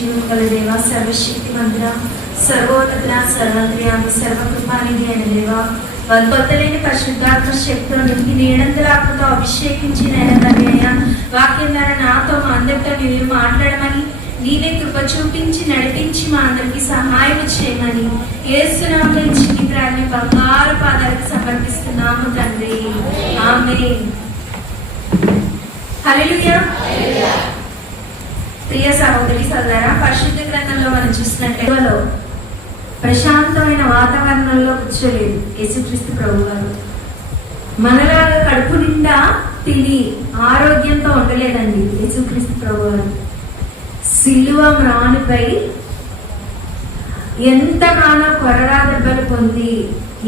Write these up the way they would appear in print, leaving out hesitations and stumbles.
జీవం గల దేవ, సర్వశక్తి మంత్ర, సర్వోన్నత, సర్వంత్ర్యామి, సర్వకృపానిధి అయిన దేవ, కొత్తలేని పరిశుద్ధాత్మ శక్తితో నింపి నీడంతల ఆత్మతో అభిషేకించి నేను తండ్రి వాక్యం ద్వారా నాతో మా అందరితో నీవు మాట్లాడమని, నీవే కృప చూపించి నడిపించి మా అందరికి సహాయం చేయమని యేసునామములో చిన్ని ప్రార్థన బంగారు పాదాలకు సమర్పిస్తున్నాము తండ్రి. ఆమేన్. హల్లెలూయా. ప్రియ సహోదరి సోదరా, పరిశుద్ధ గ్రంథంలో మనం చూసినట్టు ప్రశాంతమైన వాతావరణంలో కూర్చోలేదు యేసుక్రీస్తు ప్రభు గారు. మనలాగా కడుపు నిండా తిని ఆరోగ్యంతో ఉండలేదండి యేసుక్రీస్తు ప్రభు గారు. సిలువ మ్రానుపై ఎంతగానో కొరడా దెబ్బలు పొంది,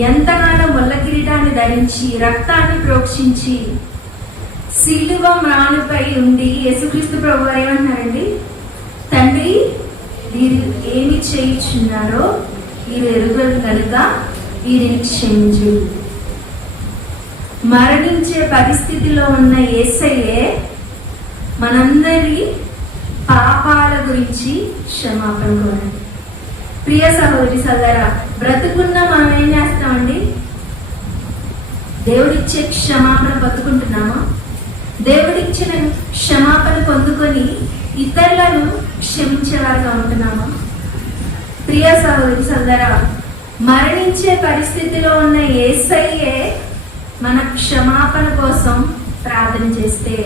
ఎంతగానో ముళ్ళ కిరీటాన్ని ధరించి, రక్తాన్ని ప్రోక్షించి సిలువ మ్రానుపై ఉండి యేసుక్రీస్తు ప్రభు గారు ఏమంటున్నారండి, తండ్రి వీరు ఏమి చేయుచున్నారో వీరు ఎరుగరు కనుక వీరిని క్షమించు. మరణించే పరిస్థితిలో ఉన్న యేసయ్యే మనందరి పాపాల గురించి క్షమాపణ కోరండి. ప్రియ సహోదరి సోదరా, బ్రతుకున్న మనం ఏం చేస్తామండి? దేవుడిచ్చే క్షమాపణ పొందుకుంటున్నామా? దేవుడిచ్చిన క్షమాపణ పొందుకొని ఇతరులను క్షమించేవారుగా ఉంటున్నామా? ప్రియ సహోదరి సోదరా, మరణించే పరిస్థితిలో ఉన్న యేసయ్యే మన క్షమాపణ కోసం ప్రార్థన చేస్తే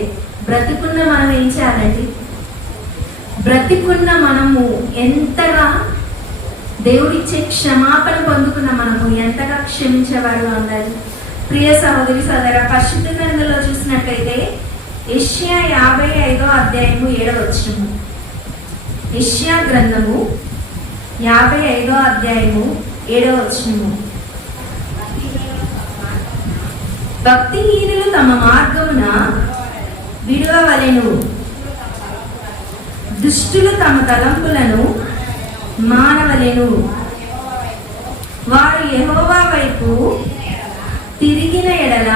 బ్రతుకున్న మనం ఏం చేయాలండి? బ్రతికున్న మనము ఎంతగా దేవుడిచ్చే క్షమాపణ పొందుకున్న మనము ఎంతగా క్షమించేవారుగా ఉండాలి? ప్రియ సహోదరి సోదరా, పరిశుద్ధ గ్రంథంలో చూసినట్లయితే యెషయా 55వ అధ్యాయము 7వ వచనము. యెషయా గ్రంథము 55వ అధ్యాయము 7వ వచనము. భక్తిహీనులు తమ మార్గమున విడువవలెను, దుష్టులు తమ తలంపులను మానవలెను. వారు యెహోవా వైపు తిరిగిన ఎడల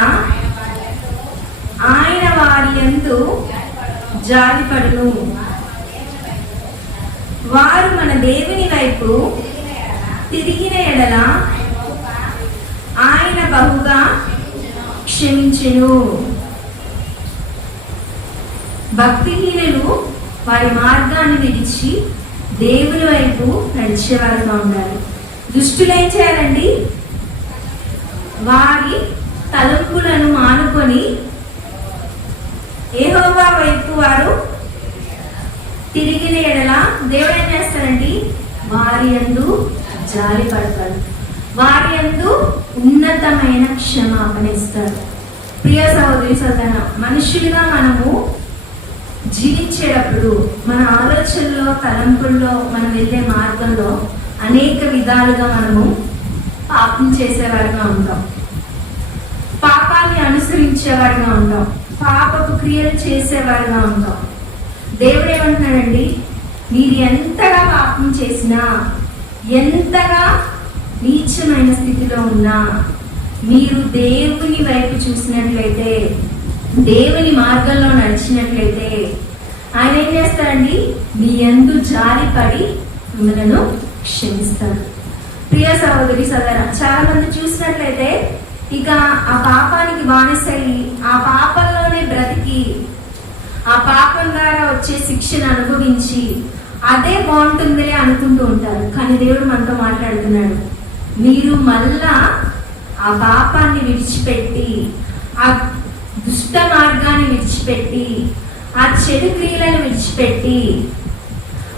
ఆయన వారి యందు జాలిపడును. వారు మన దేవుని వైపు తిరిగిన ఎడల ఆయన బహుగా క్షమించెను. భక్తిహీనులు వారి మార్గాన్ని విడిచి దేవుని వైపు నడిచేవారుగా ఉండాలి. దుష్టులు ఏం చేయాలండి? వారి తలంపులను మానుకొని యెహోవా వైపు వారు తిరిగిన ఎడల దేవుడు ఏం చేస్తారండి? వారి యందు జాలి పడతాడు, వారి యందు ఉన్నతమైన క్షమాపణ ఇస్తాడు. ప్రియ సహోదరి సోదర, మనుషులుగా మనము జీవించేటప్పుడు మన ఆలోచనలో, తలంపుల్లో, మనం వెళ్ళే మార్గంలో అనేక విధాలుగా మనము పాపం చేసేవారుగా ఉంటాం, పాపాన్ని అనుసరించేవారుగా ఉంటాం, పాపపు క్రియలు చేసేవారుగా ఉంటాం. దేవుడు ఏమంటున్నాడండి? మీరు ఎంతగా పాపం చేసినా, ఎంతగా నీచమైన స్థితిలో ఉన్నా, మీరు దేవుని వైపు చూసినట్లయితే, దేవుని మార్గంలో నడిచినట్లయితే ఆయన ఏం చేస్తారండి? మీ యందు జాలిపడి మిమ్మల్ని క్షమిస్తారు. ప్రియ సహోదరి సోదరా, చాలా మంది చూసినట్లయితే ఇక ఆ పాపానికి బానిసై ఆ పాపంలోనే బ్రతికి ఆ పాపం ద్వారా వచ్చే శిక్షను అనుభవించి అదే బాగుంటుందిలే అనుకుంటూ ఉంటారు. కానీ దేవుడు మనతో మాట్లాడుతున్నాడు, మీరు మళ్ళా ఆ పాపాన్ని విడిచిపెట్టి, ఆ దుష్ట మార్గాన్ని విడిచిపెట్టి, ఆ చెడు క్రియలను విడిచిపెట్టి,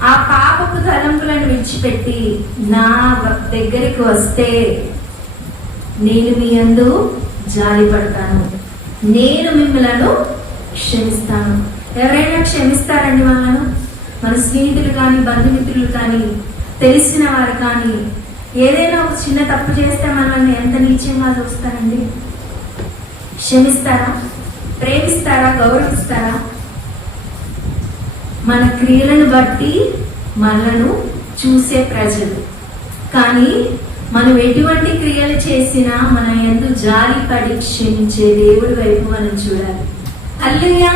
ఆ పాపపు తలంపులను విడిచిపెట్టి నా దగ్గరికి వస్తే నేను మీ యందు జాలి పడతాను, నేను మిమ్మలను క్షమిస్తాను. ఎవరైనా క్షమిస్తారండి మనను? మన స్నేహితులు కానీ, బంధుమిత్రులు కానీ, తెలిసిన వారు కానీ ఏదైనా ఒక చిన్న తప్పు చేస్తే మనల్ని ఎంత నీచంగా చూస్తారండి? క్షమిస్తారా? ప్రేమిస్తారా? గౌరవిస్తారా? మన క్రియలను బట్టి మనను చూసే ప్రజలు. కానీ మనం ఎటువంటి క్రియలు చేసినా మన యందు జాలి పడి క్షమించే దేవుడి వైపు మనం చూడాలి. హల్లెలూయా.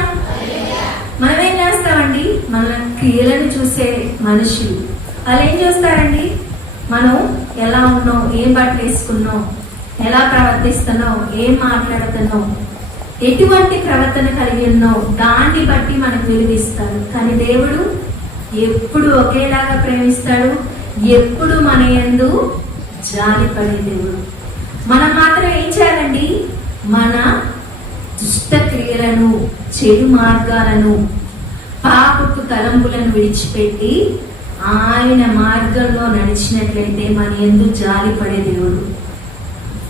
మనం ఏం చేస్తామండి? కదండి మన క్రియలను చూసే మనుషులు. వాళ్ళు ఏం చూస్తారండి? మనం ఎలా ఉన్నాం, ఏం బట్టలు వేసుకున్నాం, ఎలా ప్రవర్తిస్తున్నాం, ఏం మాట్లాడుతున్నాం, ఎటువంటి ప్రవర్తన కలిగి ఉన్నాం, దాన్ని బట్టి మనకు విలువిస్తారు. కానీ దేవుడు ఎప్పుడు ఒకేలాగా ప్రేమిస్తాడు, ఎప్పుడు మన యందు జాలిపడే దేవుడు. మనం మాత్రం ఏం చేయాలండి? మన దుష్ట క్రియలను, చెడు మార్గాలను, పాపపు తలంపులను విడిచిపెట్టి ఆయన మార్గంలో నడిచినట్లయితే మన యందు జాలిపడే దేవుడు.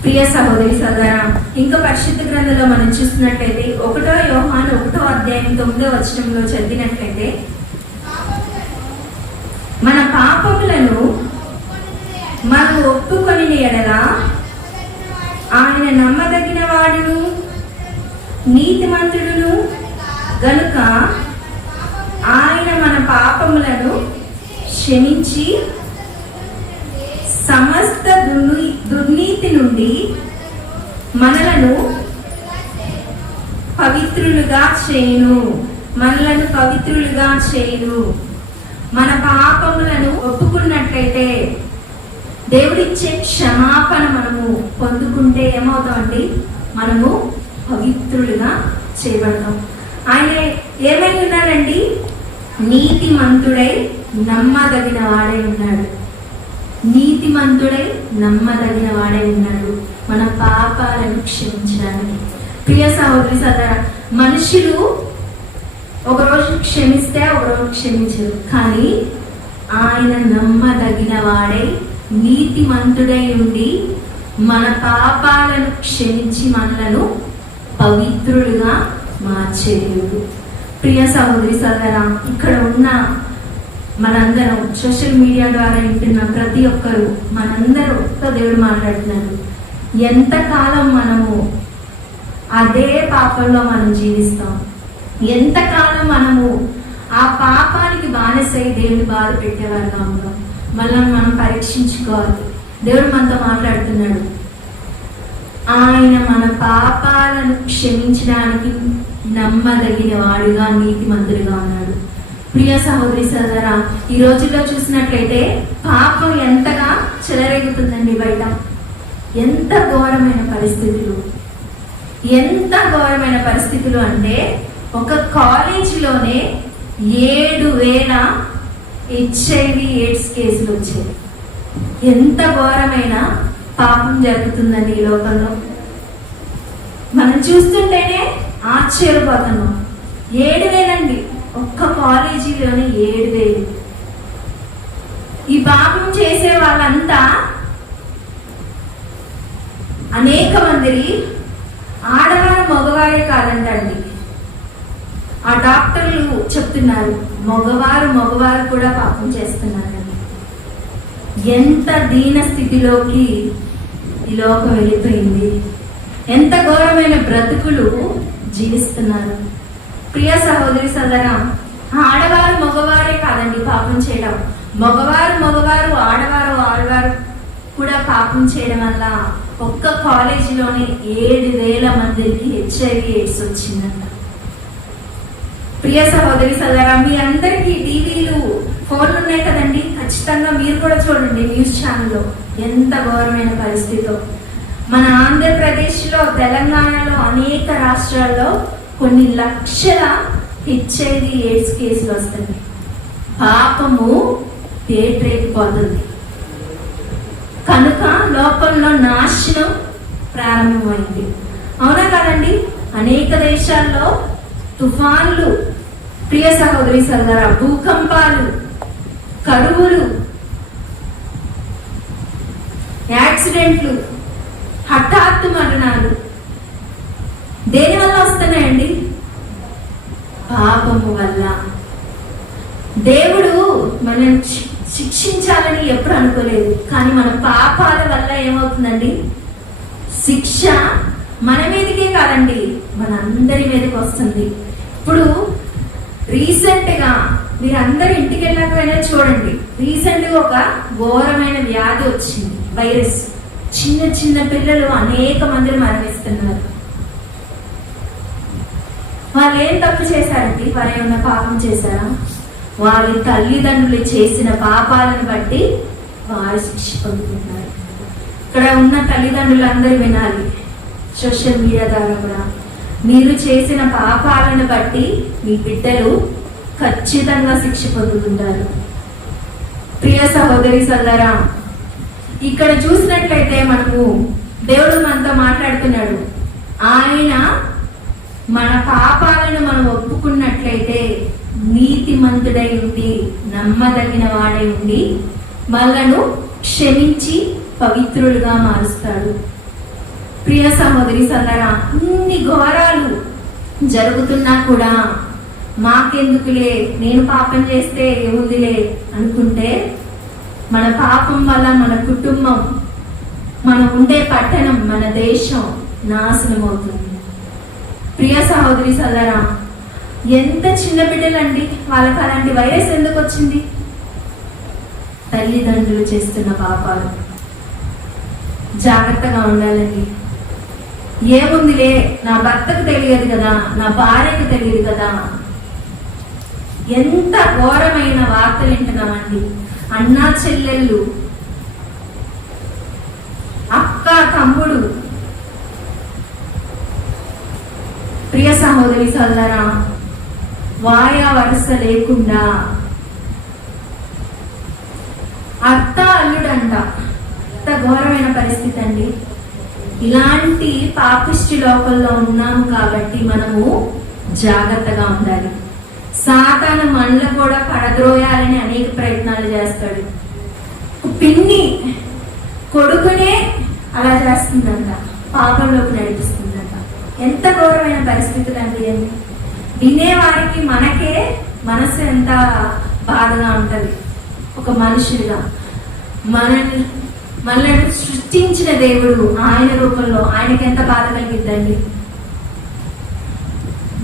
ప్రియ సహోదరి సోదరా, ఇంకా పరిశుద్ధ గ్రంథంలో మనం చూస్తున్నట్లయితే 1 యోహాను 1వ అధ్యాయం 9వ వచనంలో చదివినట్లయితే, మన పాపములను మనం ఒప్పుకొని ఎడల ఆయన నమ్మదగిన వాడును నీతిమంతుడును గనుక ఆయన మన పాపములను క్షమించి సమస్త దుర్నీతి నుండి మనలను పవిత్రులుగా చేయును. మన పాపములను ఒప్పుకున్నట్లయితే, దేవుడిచ్చే క్షమాపణ మనము పొందుకుంటే ఏమవుతామండి? మనము పవిత్రులుగా చేయబడతాం. ఆయన ఏమై ఉన్నాడండి? నీతిమంతుడై నమ్మదగిన వాడై ఉన్నాడు. మన పాపాలను క్షమించడానికి. ప్రియ సహోదరి సోదరా, మనుషులు ఒకరోజు క్షమిస్తే ఒకరోజు క్షమించరు. కానీ ఆయన నమ్మదగిన వాడై నీతిమంతుడై ఉండి మన పాపాలను క్షమించి మనలను పవిత్రులుగా మార్చేయుడు. ప్రియ సహోదరి సోదరా, ఇక్కడ ఉన్న మనందరం, సోషల్ మీడియా ద్వారా వింటున్న ప్రతి ఒక్కరు, మనందరూతో దేవుడు మాట్లాడుతున్నారు. ఎంతకాలం మనము అదే పాపంలో మనం జీవిస్తాం? ఎంతకాలం మనము ఆ పాపానికి బానిసై దేవుని బాధ పెట్టేవారుగా ఉన్నాం? మనం పరీక్షించుకోవాలి. దేవుడు మనతో మాట్లాడుతున్నాడు. ఆయన మన పాపాలను క్షమించడానికి నమ్మదగిన వాడుగా, నీతిమంతుడిగా ఉన్నాడు. ప్రియ సహోదరి సోదరా, ఈ రోజుల్లో చూసినట్లయితే పాపం ఎంతగా చెలరేగుతుందండి బయట. ఎంత ఘోరమైన పరిస్థితులు అంటే, ఒక కాలేజీలోనే 7,000 HIV AIDS కేసులు వచ్చాయి. ఎంత ఘోరమైన పాపం జరుగుతుందండి ఈ లోకంలో. మనం చూస్తుంటేనే ఆశ్చర్యపోతున్నాం. 7,000 అండి, ఒక్క కాలేజీలోనే 7,000. ఈ పాపం చేసే వాళ్ళంతా అనేక మంది ఆడవారు మగవారే కాదంటండి. ఆ డాక్టర్లు చెప్తున్నారు, మగవారు కూడా పాపం చేస్తున్నారండి. ఎంత దీన స్థితిలోకి ఈ లోకం వెళ్ళిపోయింది. ఎంత ఘోరమైన బ్రతుకులు జీవిస్తున్నారు. ప్రియ సహోదరి సోదరా, ఆడవారు మగవారే కాదండి పాపం చేయడం. మగవారు ఆడవారు కూడా పాపం చేయడం వల్ల ఒక్క కాలేజీలోనే 7,000 మందికి HIV AIDS వచ్చిందంట. ప్రియ సహోదరి సోదరా, మీ అందరికీ టీవీలు, ఫోన్లు ఉన్నాయి కదండి. ఖచ్చితంగా మీరు కూడా చూడండి న్యూస్ ఛానల్లో. ఎంత ఘోరమైన పరిస్థితిలో మన ఆంధ్రప్రదేశ్లో, తెలంగాణలో, అనేక రాష్ట్రాల్లో కొన్ని లక్షల HIV AIDS కేసులు వస్తుంది. పాపము పేటరేగిపోతుంది కనుక లోకంలో నాశనం ప్రారంభమైంది. అవునా కాదండి? అనేక దేశాల్లో తుఫాన్లు, ప్రియ సహోదరి సోదరా, భూకంపాలు, కరువులు, యాక్సిడెంట్లు, హఠాత్తు మరణాలు దేని వల్ల వస్తున్నాయండి? పాపము వల్ల. దేవుడు మనం శిక్షించాలని ఎప్పుడు అనుకోలేదు. కానీ మన పాపాల వల్ల ఏమవుతుందండి? శిక్ష మన మీదకే కాదండి, మన అందరి మీదకి వస్తుంది. ఇప్పుడు రీసెంట్ గా మీరందరూ ఇంటికి వెళ్ళకపోయినా చూడండి, రీసెంట్ గా ఒక ఘోరమైన వ్యాధి వచ్చింది, వైరస్. చిన్న పిల్లలు అనేక మంది మరణిస్తున్నారు. వాళ్ళు ఏం తప్పు చేశారండి? వారు ఏమన్నా పాపం చేశారా? వాళ్ళ తల్లిదండ్రులు చేసిన పాపాలను బట్టి వారు శిక్ష పొందుతున్నారు. ఇక్కడ ఉన్న తల్లిదండ్రులందరూ వినాలి, సోషల్ మీడియా ద్వారా కూడా, మీరు చేసిన పాపాలను బట్టి మీ బిడ్డలు ఖచ్చితంగా శిక్ష పొందుతుంటారు. ప్రియ సహోదరి సోదరా, ఇక్కడ చూసినట్లయితే మనము దేవుడు మనతో మాట్లాడుతున్నాడు. ఆయన మన పాపాలను మనం ఒప్పుకున్నట్లయితే నీతిమంతుడై ఉండి నమ్మదగిన వాడై ఉండి మనలను క్షమించి పవిత్రులుగా మారుస్తాడు. ప్రియ సహోదరి సోదరా, ఇన్ని ఘోరాలు జరుగుతున్నా కూడా మాకెందుకులే, నేను పాపం చేస్తే ఏముందిలే అనుకుంటే మన పాపం వల్ల మన కుటుంబం, మనం ఉండే పట్టణం, మన దేశం నాశనం అవుతుంది. ప్రియ సహోదరి సోదరా, ఎంత చిన్న బిడ్డలండి, వాళ్ళకి అలాంటి వైరస్ ఎందుకు వచ్చింది? తల్లిదండ్రులు చేస్తున్న పాపాలు. జాగ్రత్తగా ఉండాలండి. ఏముందిలే, నా భర్తకు తెలియదు కదా, నా భార్యకు తెలియదు కదా. ఎంత ఘోరమైన వార్తలు వింటున్నామండి. అన్నా చెల్లెళ్ళు, అక్క తమ్ముడు. ప్రియ సహోదరి సోదరా, వాయా వరుస లేకుండా అత్త అల్లుడంట. ఎంత ఘోరమైన పరిస్థితి అండి. ఇలాంటి పాపిష్టి లోకంలో ఉన్నాము కాబట్టి మనము జాగ్రత్తగా ఉండాలి. సాతాను మనలో కూడా పడద్రోయాలని అనేక ప్రయత్నాలు చేస్తాడు. పిన్ని కొడుకునే అలా చేస్తుందంట, పాపంలోకి నడిపిస్తుందంట. ఎంత ఘోరమైన పరిస్థితులు అండి అని వినేవారికి మనకే మనసు ఎంత బాధగా ఉంటది. ఒక మనుషులుగా మనల్ని సృష్టించిన దేవుడు ఆయన రూపంలో ఆయనకి ఎంత బాధ కలిగిద్దండి.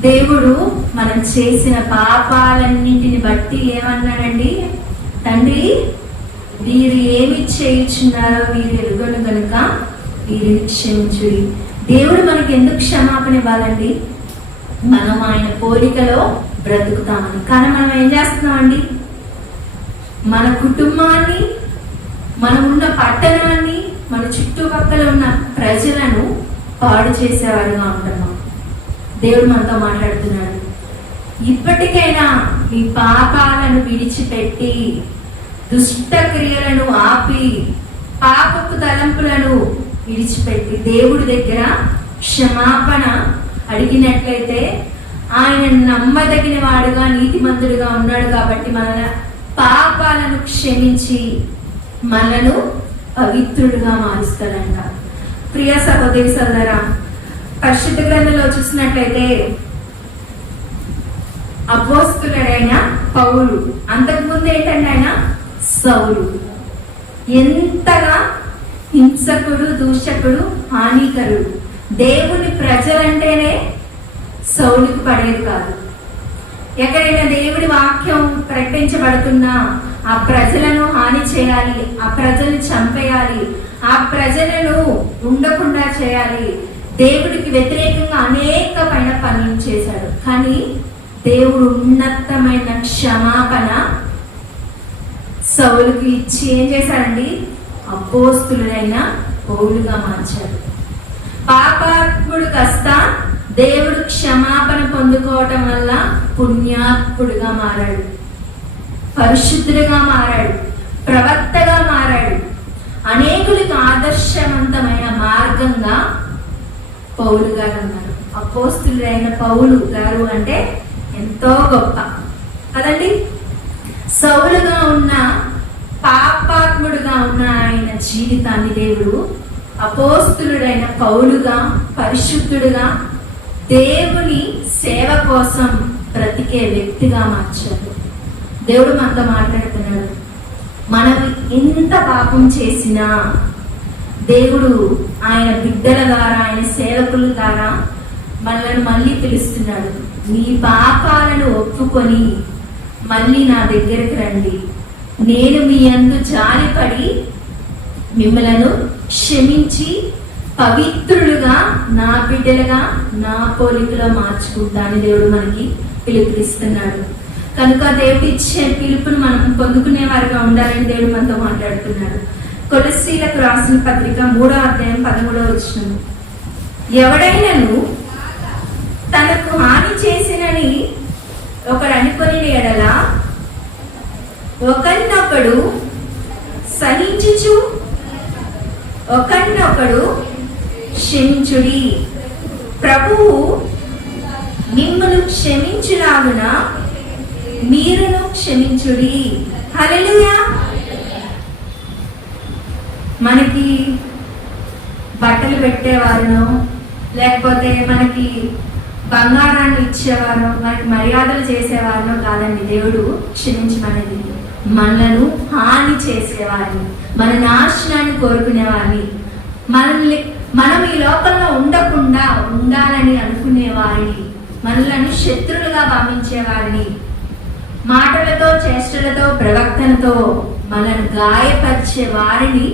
దేవుడు మనం చేసిన పాపాలన్నింటిని బట్టి ఏమన్నాడండి? తండ్రి, వీరు ఏమి చేయుచున్నారో వీరు ఎరుగను కనుక వీరిని క్షమించుడి. దేవుడు మనకి ఎందుకు క్షమాపణ ఇవ్వాలండి? మనం ఆయన పోలికలో బ్రతుకుతామని. కానీ మనం ఏం చేస్తున్నామండి? మన కుటుంబాన్ని, మనం ఉన్న పట్టణాన్ని, మన చుట్టుపక్కల ఉన్న ప్రజలను పాడు చేసేవారుగా ఉంటున్నాం. దేవుడు మనతో మాట్లాడుతున్నాడు. ఇప్పటికైనా మీ పాపాలను విడిచిపెట్టి దుష్ట క్రియలను ఆపి పాపపు తలంపులను విడిచిపెట్టి దేవుడి దగ్గర క్షమాపణ అడిగినట్లయితే ఆయన నమ్మదగిన వాడుగా నీతిమంతుడుగా ఉన్నాడు కాబట్టి మన పాపాలను క్షమించి మనను పవిత్రుడుగా మారుస్తాడంట. ప్రియ సహోదరి సోదరా, పరిశుద్ధ గ్రంథంలో చూసినట్లయితే అపోస్తలుడైన పౌలు, అంతకుముందు ఏంటంటే ఆయన సౌలు, ఎంతగా హింసకుడు, దూషకుడు, హానికరుడు. దేవుని ప్రజలంటేనే సౌలుకు పడేది కాదు. ఎక్కడైనా దేవుడి వాక్యం ప్రకటించబడుతున్నా ఆ ప్రజలను హాని చేయాలి, ఆ ప్రజలను చంపేయాలి, ఆ ప్రజలను ఉండకుండా చేయాలి. దేవుడికి వ్యతిరేకంగా అనేకమైన పనులు చేశాడు. కానీ దేవుడు ఉన్నతమైన క్షమాపణ సౌలుకి ఇచ్చి ఏం చేశాడండి? అపోస్తులుడైన పౌలుగా మార్చాడు. పాపాత్ముడు కాస్త దేవుడు క్షమాపణ పొందుకోవటం వల్ల పుణ్యాత్ముడుగా మారాడు, పరిశుద్ధుడిగా మారాడు, ప్రవక్తగా మారాడు. అనేకులకు ఆదర్శవంతమైన మార్గంగా పౌలు గారు అన్నారు. అపోస్తులుడైన పౌలు గారు అంటే ఎంతో గొప్ప కదండి. సౌలుగా ఉన్న, పాపాత్ముడుగా ఉన్న ఆయన జీవితాన్ని దేవుడు అపోస్తులుడైన పౌలుగా, పరిశుద్ధుడుగా, దేవుని సేవ కోసం బ్రతికే వ్యక్తిగా మార్చాడు. దేవుడు మనతో మాట్లాడుతున్నాడు. మనం ఎంత పాపం చేసినా దేవుడు ఆయన బిడ్డల ద్వారా, ఆయన సేవకుల ద్వారా మనల్ని మళ్ళీ పిలుస్తున్నాడు. మీ పాపాలను ఒప్పుకొని మళ్ళీ నా దగ్గరికి రండి, నేను మీ యందు జాలిపడి మిమ్మలను క్షమించి పవిత్రులుగా, నా బిడ్డలుగా, నా పోలికలో మార్చుకుంటాను దేవుడు మనకి పిలుపునిస్తున్నాడు. కనుక దేవుడు ఇచ్చే పిలుపును మనం పొందుకునే వారిగా ఉండాలని దేవుడు మనతో మాట్లాడుతున్నాడు. కొలస్సీలకు రాసిన పత్రిక 3వ అధ్యాయం 13వ వచనం, ఎవడైనను తనకు హాని చేసినని ఒకడు అనుకొని ఎడల ఒకరినొకడు సహించుచు ఒకరినొకడు క్షమించుడి, ప్రభువు మిమ్మును క్షమించులాగున మీరును క్షమించుడి. హల్లెలూయా. మనకి బట్టలు పెట్టేవారును, లేకపోతే మనకి బంగారాన్ని ఇచ్చేవారు, మనకి మర్యాదలు చేసేవారు కాదండి దేవుడు క్షమించమనేది. మనలను హాని చేసేవారిని, మన నాశనాన్ని కోరుకునేవారిని, మనం ఈ లోకంలో ఉండకుండా ఉండాలని అనుకునే వారిని, మనలను శత్రులుగా భావించే వారిని, మాటలతో, చేష్టలతో, ప్రవర్తనతో మనల్ని గాయపరిచే వారిని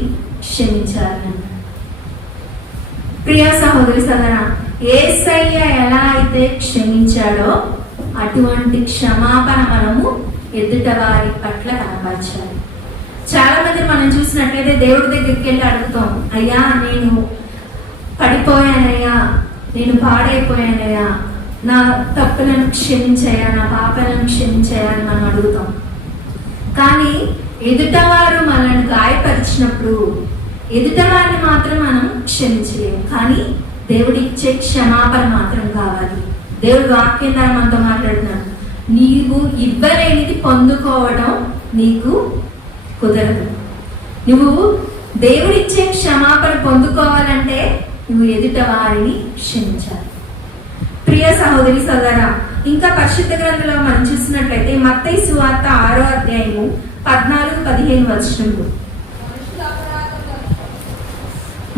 క్షమించాలి. ప్రియ సహోదరి సోదర, యేసయ్య ఎలా అయితే క్షమించాడో అటువంటి క్షమాపణ మనము ఎదుట వారి పట్ల కనపరచాలి. చాలా మంది మనం చూసినట్లయితే దేవుడి దగ్గరికి వెళ్ళి అడుగుతాం, అయ్యా నేను పడిపోయానయ్యా, నేను పాడైపోయానయ్యా, నా తప్పులను క్షమించయ్యా, నా పాపాలను క్షమించయ్యా అని మనం అడుగుతాం. కానీ ఎదుటవారు మనల్ని గాయపరిచినప్పుడు ఎదుటవారిని మాత్రం మనం క్షమించలేము, కానీ దేవుడు ఇచ్చే క్షమాపణ మాత్రం కావాలి. దేవుడు వాక్యం ద్వారా మనతో మాట్లాడుతున్నాడు, నీవు ఇవ్వలేనిది పొందుకోవడం నీకు కుదరదు. నువ్వు దేవుడిచ్చే క్షమాపణ పొందుకోవాలంటే నువ్వు ఎదుట వారిని క్షమించాలి. ప్రియ సహోదరి సోదరా, ఇంకా పరిశుద్ధ గ్రంథంలో మనం చూసినట్లయితే మత్తయి సువార్త 6వ అధ్యాయము 14-15 వచనములు,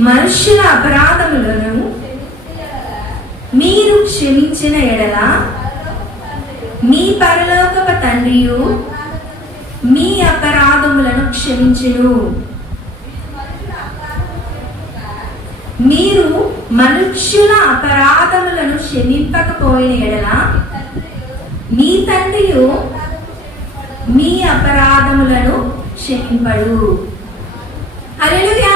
మనుష్యుల అపరాధములను మీరు క్షమించిన ఎడల మీ పరలోకపు తండ్రియు మీ అపరాధములను క్షమించును. మీరు మనుష్యుల అపరాధములను క్షమింపకపోయిన ఎడల మీ తండ్రియు మీ అపరాధములను క్షమింపడు. హల్లెలూయా.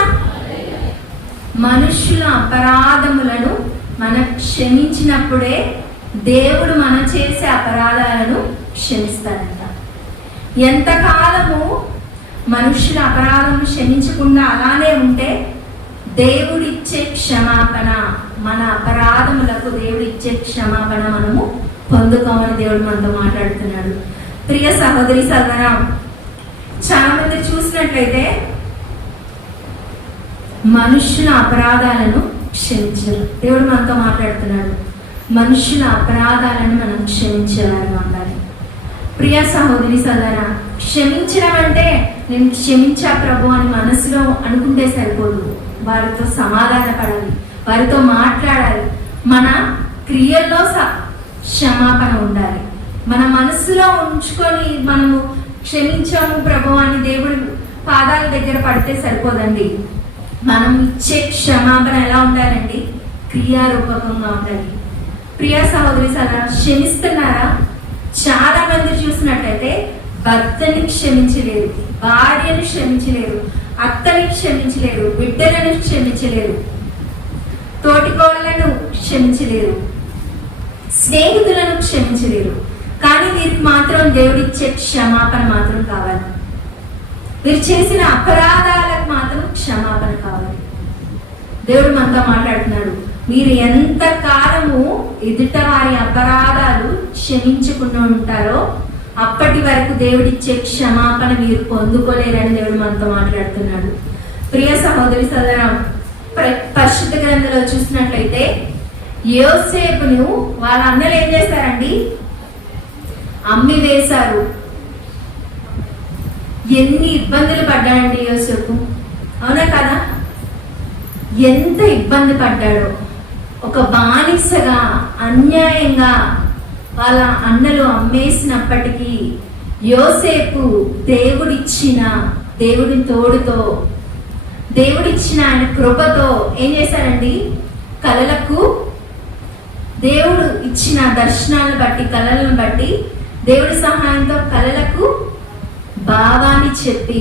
మనుష్యుల అపరాధములను మనం క్షమించినప్పుడే దేవుడు మనం చేసే అపరాధాలను క్షమిస్తాడంట. ఎంతకాలము మనుష్యుల అపరాధం క్షమించకుండా అలానే ఉంటే దేవుడిచ్చే క్షమాపణ, మన అపరాధములకు దేవుడిచ్చే క్షమాపణ మనము పొందుకోమని దేవుడు మనతో మాట్లాడుతున్నాడు. ప్రియ సహోదరి సోదరా, చాలా మంది చూసినట్లయితే మనుష్యుల అపరాధాలను క్షమించరు. దేవుడు మనతో మాట్లాడుతున్నాడు, మనుష్యుల అపరాధాలను మనం క్షమించేవారు ఉండాలి. ప్రియ సహోదరి సోదరా, క్షమించడం అంటే నేను క్షమించా ప్రభు అని మనసులో అనుకుంటే సరిపోదు. వారితో సమాధాన పడాలి, వారితో మాట్లాడాలి. మన క్రియల్లో క్షమాపణ ఉండాలి. మన మనసులో ఉంచుకొని మనము క్షమించాము ప్రభు అని దేవుడి పాదాల దగ్గర పడితే సరిపోదండి. మనం ఇచ్చే క్షమాపణ ఎలా ఉండాలండి? క్రియారూపకంగా ఉండాలి. ప్రియ సహోదరి సోదరా, క్షమిస్తున్నారా? చాలా మంది చూసినట్లయితే భర్తని క్షమించలేరు, భార్యను క్షమించలేరు, అత్తని క్షమించలేరు, బిడ్డలను క్షమించలేరు, తోటికోళ్ళను క్షమించలేరు, స్నేహితులను క్షమించలేరు. కానీ వీరికి మాత్రం దేవుడిచ్చే క్షమాపణ మాత్రం కావాలి. వీరు చేసిన అపరాధాలకు మాత్రం క్షమాపణ కావాలి. దేవుడు మనతో మాట్లాడుతున్నాడు, మీరు ఎంత కాలము ఎదుట వారి అపరాధాలు క్షమించకుండా ఉంటారో అప్పటి వరకు దేవుడిచ్చే క్షమాపణ మీరు పొందుకోలేరని దేవుడు మనతో మాట్లాడుతున్నాడు. ప్రియ సహోదరి సోదరా, పరిశుద్ధ గ్రంథంలో చూసినట్లయితే యోసేపును వాళ్ళ అన్నలు ఏం చేశారండి? అమ్మి వేశారు. ఎన్ని ఇబ్బందులు పడ్డాడండి యోసేపు, అవునా కదా? ఎంత ఇబ్బంది పడ్డాడో. ఒక బానిసగా అన్యాయంగా వాళ్ళ అన్నలు అమ్మేసినప్పటికీ యోసేపు దేవుడిచ్చిన దేవుడి తోడుతో దేవుడిచ్చిన ఆయన కృపతో ఏం చేశారండి, కలలకు దేవుడు ఇచ్చిన దర్శనాలను బట్టి, కళలను బట్టి దేవుడి సహాయంతో కళలకు భావాన్ని చెప్పి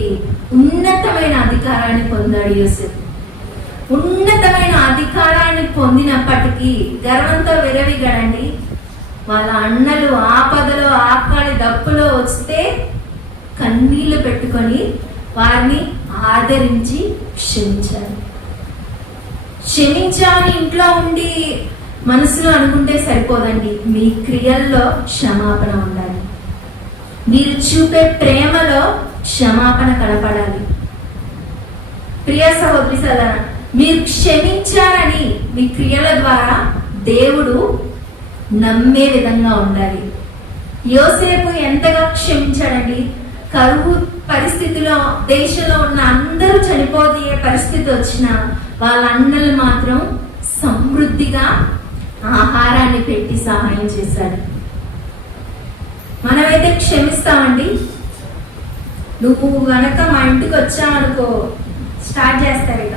ఉన్నతమైన అధికారాన్ని పొందాడు యోసేపు. ఉన్నతమైన అధికారాన్ని పొందినప్పటికీ గర్వంతో విరవిగడండి. వాళ్ళ అన్నలు ఆపదలో ఆకలి దప్పులో వస్తే కన్నీళ్లు పెట్టుకొని వారిని ఆదరించి క్షమించారు. క్షమించాలని ఇంట్లో ఉండి మనసులో అనుకుంటే సరిపోదండి, మీ క్రియల్లో క్షమాపణ ఉండాలి. మీరు చూపే ప్రేమలో క్షమాపణ కనపడాలి. ప్రియ సహోదరి సోదరా, మీరు క్షమించారని మీ క్రియల ద్వారా దేవుడు నమ్మే విధంగా ఉండాలి. యోసేపు ఎంతగా క్షమించాడండి. కరువు పరిస్థితిలో దేశంలో ఉన్న అందరూ చనిపోయే పరిస్థితి వచ్చిన వాళ్ళ అన్నలు మాత్రం సమృద్ధిగా ఆహారాన్ని పెట్టి సహాయం చేశాడు. మనమైతే క్షమిస్తామండి. నువ్వు గనక మా ఇంటికి వచ్చావనుకో స్టార్ట్ చేస్తారు, ఇక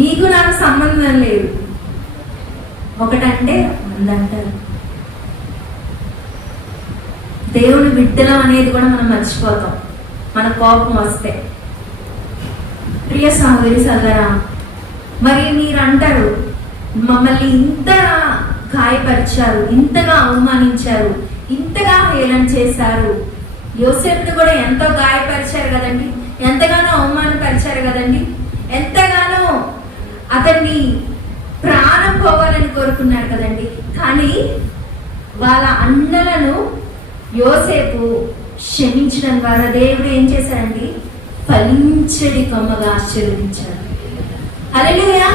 నీకు నాకు సంబంధం లేదు, ఒకటంటే అంటారు. దేవుని బిడ్డలం అనేది కూడా మనం మర్చిపోతాం మన కోపం వస్తే. ప్రియ సహోదరి సోదరా, మరి మీరు అంటారు, మమ్మల్ని ఇంతగా గాయపరిచారు, ఇంతగా అవమానించారు, ఇంతగా హేళన చేశారు. యోసేపును కూడా ఎంతో గాయపరిచారు కదండి, ఎంతగానో అవమానపరిచారు కదండి, ఎంతగానో అతన్ని ప్రాణం పోవాలని కోరుకున్నారు కదండి. కానీ వాళ్ళ అన్నలను యోసేపు క్షమించడం ద్వారా దేవుడు ఏం చేశాడండి, ఫలించడి కొమ్మగా ఆశీర్వదించాడు. హల్లెలూయా.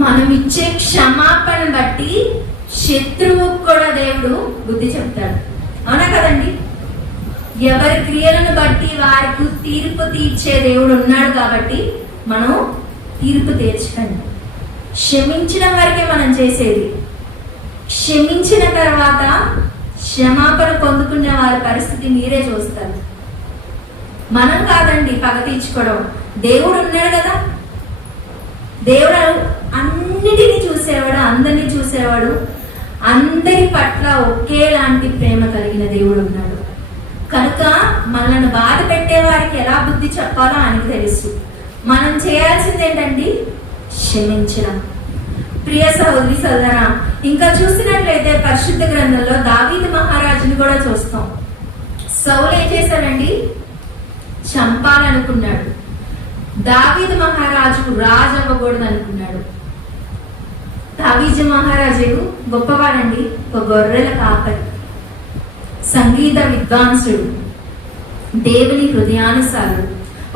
మనం ఇచ్చే క్షమాపణ బట్టి శత్రువుకు కూడా దేవుడు బుద్ధి చెప్తాడు. అవునా కదండి? ఎవరి క్రియలను బట్టి వారికి తీర్పు తీర్చే దేవుడు ఉన్నాడు కాబట్టి మనం తీర్పు తీర్చకండి. క్షమించడం వరకే మనం చేసేది. క్షమించిన తర్వాత క్షమాపణ పొందుకున్న వారి పరిస్థితి మీరే చూస్తారు. మనం కాదండి పగ తీర్చుకోవడం, దేవుడు ఉన్నాడు కదా. దేవుడు అన్నిటినీ చూసేవాడు, అందరినీ చూసేవాడు, అందరి పట్ల ఒకేలాంటి ప్రేమ కలిగిన దేవుడు ఉన్నాడు. కనుక మనల్ని బాధ పెట్టే వారికి ఎలా బుద్ధి చెప్పాలో ఆయనకు తెలుసు. మనం చేయాల్సింది ఏంటండి, క్షమించడం. ప్రియ సహోదరి సోదరా, ఇంకా చూసినట్లయితే పరిశుద్ధ గ్రంథంలో దావీదు మహారాజుని కూడా చూస్తాం. సౌలు ఏం చేశాడండి, చంపాలనుకున్నాడు. దావీదు మహారాజు రాజు అవ్వకూడదు అనుకున్నాడు. దావీదు మహారాజు గొప్పవాడండి, ఒక గొర్రెల కాపరి, సంగీత విద్వాంసుడు, దేవుని హృదయానుసారుడు.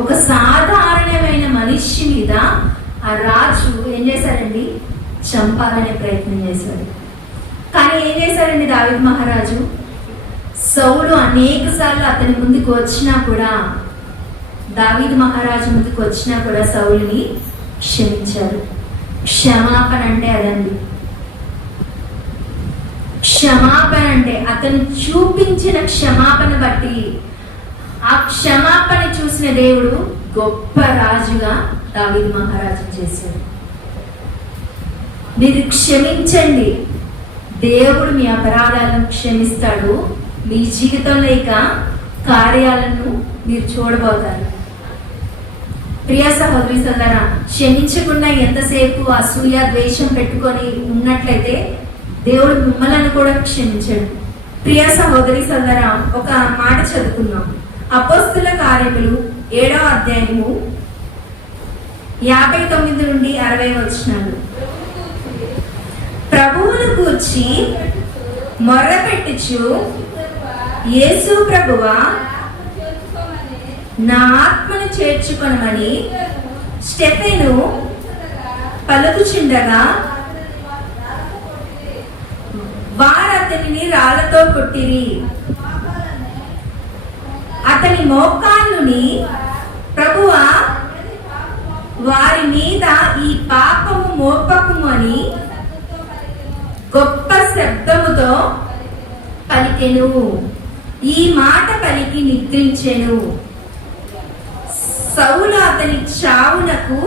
ఒక సాధారణమైన మనిషి మీద ఆ రాజు ఏం చేశాడండి, చంపాలనే ప్రయత్నం చేశాడు. కానీ ఏం చేశాడండి దావీదు మహారాజు, సౌలు అనేక సార్లు అతని ముందుకు వచ్చినా కూడా, దావీదు మహారాజు ముందుకు వచ్చినా కూడా సౌలుని క్షమించారు. క్షమాపణ అంటే అదండి. క్షమాపణ అంటే అతను చూపించిన క్షమాపణ బట్టి ఆ క్షమాపణ చూసిన దేవుడు గొప్ప రాజుగా దావీదు మహారాజు చేశాడు. మీరు క్షమించండి, దేవుడు మీ అపరాధాలను క్షమిస్తాడు. మీ జీవితంలో ఇక కార్యాలను మీరు చూడబోతారు. ప్రియ సహోదరి సోదరా, క్షమించకుండా ఎంతసేపు అసూయ ద్వేషం పెట్టుకొని ఉన్నట్లయితే దేవుడు మిమ్మల్ని కూడా క్షమించడు. ప్రియ సహోదరి సోదరా, ఒక మాట చదువుకున్నాం. అపోస్తుల కార్యములు 7వ అధ్యాయము 59 నుండి 60 వచనాలు. ప్రభువును గూర్చి మొర్రపెట్టుచు, యేసు ప్రభువా నా ఆత్మను చేర్చుకొనమని స్టెఫెను పలుకుచుండగా వారు అతనిని రాళ్లతో కొట్టిరి. అతని మోకాళ్ళుని, ప్రభువా వారి మీద ఈ పాపము మోపకము అని గొప్ప శబ్దముతో పలికెను. ఈ మాట పలికి నిద్రించెను. సౌలు అతని చావునకు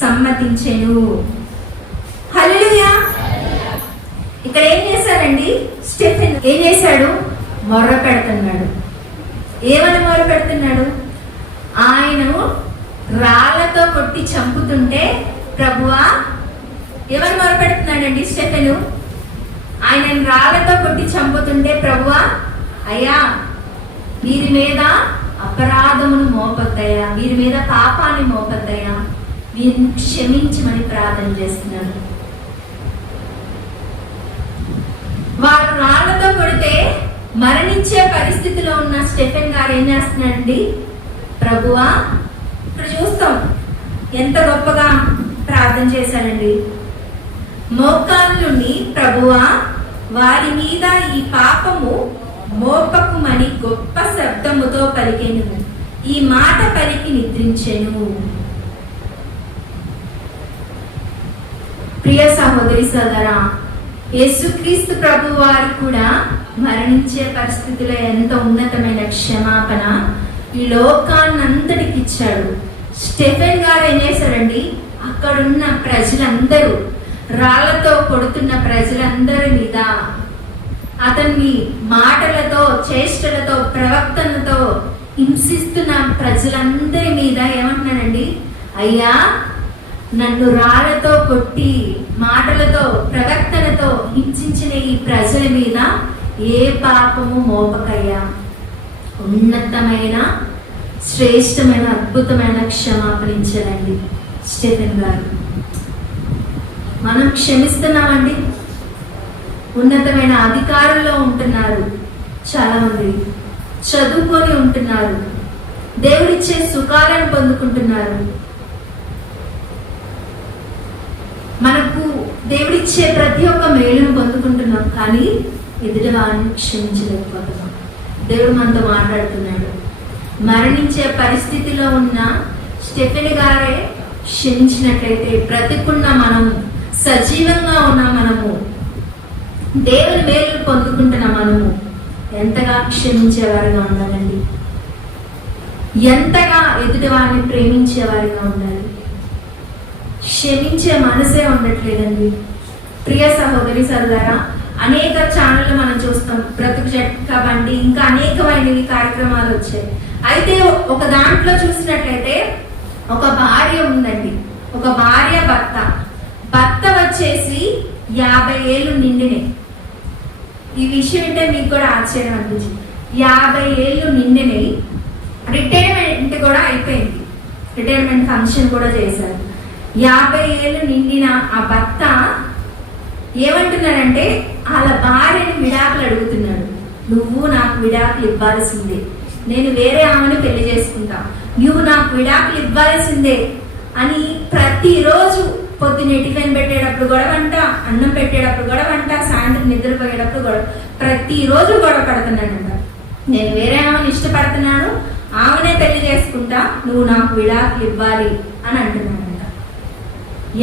సమ్మతించెను. హల్లెలూయా. ఇక్కడ ఏం చేశాడండి? స్టెఫెన్ ఏం చేశాడు? మొర్ర పెడుతున్నాడు. ఏమని మొర్ర పెడుతున్నాడు? ఆయనను రాళ్లతో కొట్టి చంపుతుంటే, ప్రభువా, ఏమని మొర్ర పెడుతున్నాడండి స్టెఫెను? ఆయనను రాళ్లతో కొట్టి చంపుతుంటే, ప్రభువా, అయ్యా, వీరి మీద అపరాధమును మోపద్దయ్యా, వీరి మీద పాపాన్ని మోపద్దయ్యా, వీరిని క్షమించమని ప్రార్థన చేస్తున్నాడు. వారు రాళ్లతో కొడితే మరణించే పరిస్థితిలో ఉన్న స్టెఫెన్ గారు ఏం చేస్తున్నాడండి? ప్రభువా, ఇక్కడ చూస్తాం ఎంత గొప్పగా ప్రార్థన చేశాడండి. మోకాళ్ళుని, ప్రభువా, వారి మీద ఈ పాపము మోపకుమని గొప్ప శబ్దముతో పలికెను. ఈ మాట పలికి నిద్రించెను. ప్రియ సహోదరి సోదరా, యేసుక్రీస్తు ప్రభు వారు కూడా మరణించే పరిస్థితిలో ఎంత ఉన్నతమైన క్షమాపణ ఈ లోకాన్నంతటికి ఇచ్చాడు. స్టెఫెన్ గారు ఏం చేశాడండి? అక్కడున్న ప్రజలందరూ, రాళ్లతో కొడుతున్న ప్రజలందరి మీద, అతన్ని మాటలతో, చేష్టలతో, ప్రవక్తలతో హింసిస్తున్న ప్రజలందరి మీద ఏమంటున్నాడండి? అయ్యా, నన్ను రాళ్లతో కొట్టి, మాటలతో, ప్రవక్తలతో హింసించిన ఈ ప్రజల మీద ఏ పాపము మోపకయ్యా, ఉన్నతమైన, శ్రేష్టమైన, అద్భుతమైన క్షమాపణించారండి స్టెఫెన్ గారు. మనం క్షమిస్తున్నామండి? ఉన్నతమైన అధికారుల్లో ఉంటున్నారు చాలా మంది, చదువుకొని ఉంటున్నారు, దేవుడిచ్చే సుఖాలను పొందుకుంటున్నారు, మనకు దేవుడిచ్చే ప్రతి ఒక్క మేలును పొందుకుంటున్నాం, కానీ ఎదుటి వారిని క్షమించలేకపోతున్నాం. దేవుడు మనతో మాట్లాడుతున్నాడు. మరణించే పరిస్థితిలో ఉన్న స్టెఫెన్ గారే క్షమించినట్లయితే, బ్రతికున్న మనము, సజీవంగా ఉన్న మనము, దేవుని మేలు పొందుకుంటున్న మనము ఎంతగా క్షమించేవారిగా ఉండాలండి, ఎంతగా ఎదుటి వారిని ప్రేమించేవారిగా ఉండాలి. క్షమించే మనసే ఉండట్లేదండి. ప్రియ సహోదరి సోదరా, అనేక ఛానళ్ళు మనం చూస్తాం, బ్రతుకు జట్కా బండి, ఇంకా అనేకమైనవి కార్యక్రమాలు వచ్చాయి. అయితే ఒక దాంట్లో చూసినట్లయితే ఒక భార్య ఉందండి, ఒక భార్య భర్త వచ్చేసి 50 ఏళ్ళు నిండినాయి. ఈ విషయం అంటే మీకు కూడా ఆశ్చర్యం అనిపించింది. 50 ఏళ్ళు నిండినాయి, రిటైర్మెంట్ కూడా అయిపోయింది, రిటైర్మెంట్ ఫంక్షన్ కూడా చేశారు. 50 ఏళ్ళు నిండిన ఆ భర్త ఏమంటున్నాడంటే, వాళ్ళ భార్యని విడాకులు అడుగుతున్నాడు. నువ్వు నాకు విడాకులు ఇవ్వాల్సిందే, నేను వేరే ఆమెను పెళ్లి చేసుకుంటా, నువ్వు నాకు విడాకులు ఇవ్వాల్సిందే అని ప్రతిరోజు పొద్దున్న టిఫిన్ పెట్టేటప్పుడు గొడవంట, అన్నం పెట్టేటప్పుడు గొడవంట, సాయంత్రం నిద్రపోయేటప్పుడు గొడవ, ప్రతిరోజు గొడవ పడుతున్నాడంట. నేను వేరే ఆమెను ఇష్టపడుతున్నాను, ఆమెనే పెళ్లి చేసుకుంటా, నువ్వు నాకు విడాకులు ఇవ్వాలి అని అంటున్నాడంట.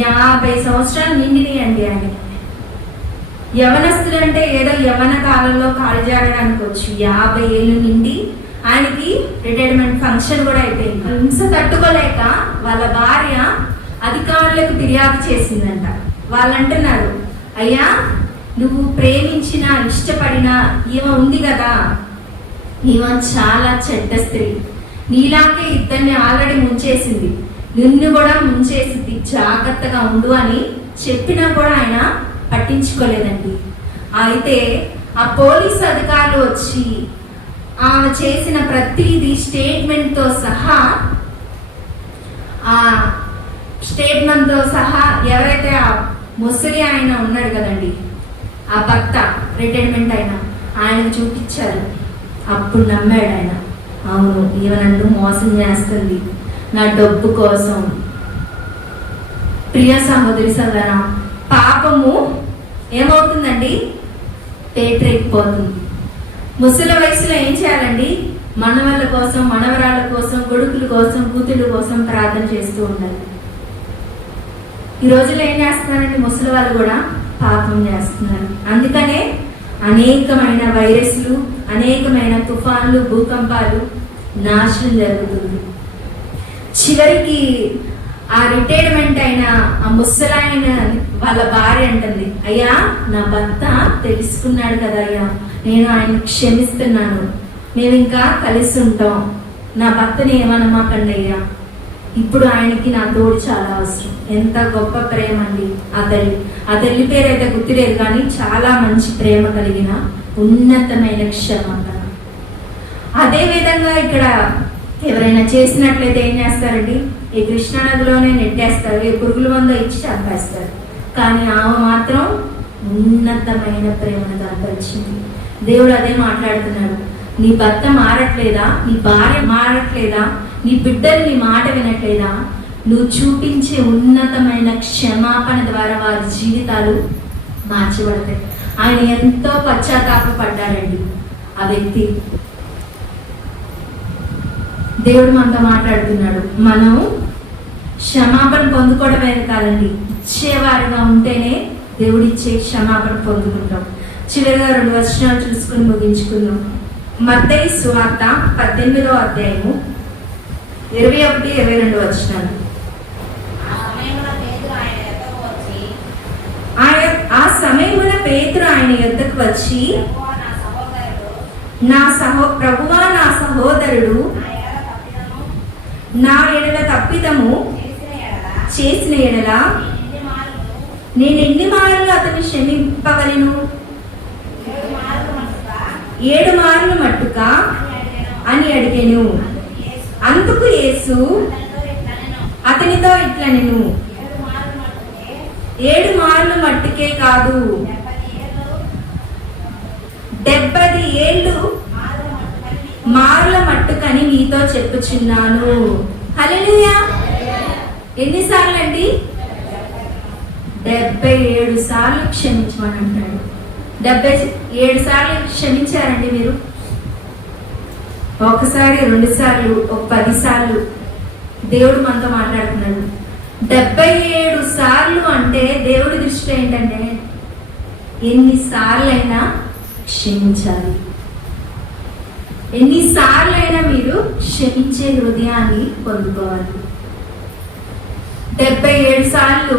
50 సంవత్సరాలు నిండినాయి అండి ఆయన. యవనస్తులు అంటే ఏదో యవన కాలంలో కాలు జాగడానికి వచ్చు. 50 ఏళ్ళు నిండి ఆయనకి రిటైర్మెంట్ ఫంక్షన్ కూడా అయిపోయింది. హింస తట్టుకోలేక వాళ్ళ భార్య అధికారులకు ఫిర్యాదు చేసిందంట. వాళ్ళు అంటున్నారు, అయ్యా, నువ్వు ప్రేమించిన, ఇష్టపడిన ఈమె ఉంది కదా, ఈమె చాలా చెడ్డ స్త్రీ, నీలాగే ఇద్దరిని ఆల్రెడీ ముంచేసింది, నిన్ను కూడా ముంచేసింది, జాగ్రత్తగా ఉండు అని చెప్పినా కూడా ఆయన పట్టించుకోలేదండి. అయితే ఆ పోలీసు అధికారులు వచ్చి ఆమె చేసిన ప్రతిదీ స్టేట్మెంట్తో సహా ఎవరైతే ఆ ముసలి ఆయన ఉన్నాడు కదండి, ఆ భర్త రిటైర్మెంట్ ఆయనకు చూపించారు. అప్పుడు నమ్మాడు ఆయన, అవును, ఈమె నన్ను మోసం చేస్తుంది నా డబ్బు కోసం. ప్రియ సహోదరి సోదరా, పాపము ఏమవుతుందండి? పేటరేగిపోతుంది. ముసలి వయసులో ఏం చేయాలండి? మనవళ్ళ కోసం, మనవరాళ్ళ కోసం, కొడుకుల కోసం, కూతుళ్ళ కోసం ప్రార్థన చేస్తూ ఉండాలి. ఈ రోజుల్లో ఏం చేస్తున్నారండి? ముసలి వాళ్ళు కూడా పాపం చేస్తున్నారు. అందుకనే అనేకమైన వైరస్లు, అనేకమైన తుఫాన్లు, భూకంపాలు, నాశనం జరుగుతుంది. చివరికి ఆ రిటైర్మెంట్ అయిన ఆ ముసలాయన వాళ్ళ భార్య అంటుంది, అయ్యా నా భర్త తెలుసుకున్నాడు కదా అయ్యా, నేను ఆయన క్షమిస్తున్నాను, మేము ఇంకా కలిసి ఉంటాం, నా భర్తని ఏమనమాకండి అయ్యా, ఇప్పుడు ఆయనకి నా తోడు చాలా అవసరం. ఎంత గొప్ప ప్రేమ అండి ఆ తల్లి పేరు అయితే గుర్తులేదు, కానీ చాలా మంచి ప్రేమ కలిగిన ఉన్నతమైన క్షమాపణ. అదే విధంగా ఇక్కడ ఎవరైనా చేసినట్లయితే ఏం చేస్తారండి, ఈ కృష్ణానదిలోనే నెట్టేస్తారు, ఈ పురుగుల మందు ఇచ్చి చంపేస్తారు. కానీ ఆమె మాత్రం ఉన్నతమైన ప్రేమను కనపరిచింది. దేవుడు అదే మాట్లాడుతున్నాడు, నీ భర్త మారట్లేదా, నీ భార్య మారట్లేదా, నీ బిడ్డలు నీ మాట వినట్లేదా, నువ్వు చూపించే ఉన్నతమైన క్షమాపణ ద్వారా వారి జీవితాలు మార్చబడతాయి. ఆయన ఎంతో పశ్చాత్తాపపడ్డాడండి ఆ వ్యక్తి. దేవుడు మనతో మాట్లాడుతున్నాడు, మనం క్షమాపణ పొందుకోవడమే కాదండి, ఇచ్చేవారుగా ఉంటేనే దేవుడిచ్చే క్షమాపణ పొందుకుంటాం. చివరిగా 2 వచనాలు చూసుకుని ముగించుకుందాం. మత్తయి సువార్త 18వ అధ్యాయము 21-22 వచనాలు. ఆ సమయమున పేతురు ఆయన యొద్దకు వచ్చి, ప్రభువా నా సహోదరుడు నా ఎడల తప్పిదము చేసిన ఎడల నేను ఎన్ని మార్లు అతన్ని క్షమింపవలెను? 7 మార్లు మట్టుగా అని అడిగాను. అందుకు యేసు అతనితో ఇట్లా, నేను 7 మార్లు మట్టుకే కాదు, 70 ఏళ్ళు మార్ల మట్టుకని మీతో చెప్పుచున్నాను. హల్లెలూయా. ఎన్నిసార్లు అండి? 77 సార్లు క్షమించమని అంటాడు. 77 సార్లు క్షమించారండి మీరు? ఒకసారి, 2 సార్లు, 10 సార్లు? దేవుడు మనతో మాట్లాడుతున్నాడు. 77 సార్లు అంటే దేవుడి దృష్టిలో ఏంటంటే ఎన్నిసార్లైనా క్షమించాలి. ఎన్నిసార్లైనా మీరు క్షమించే హృదయాన్ని పొందుకోవాలి. 77 సార్లు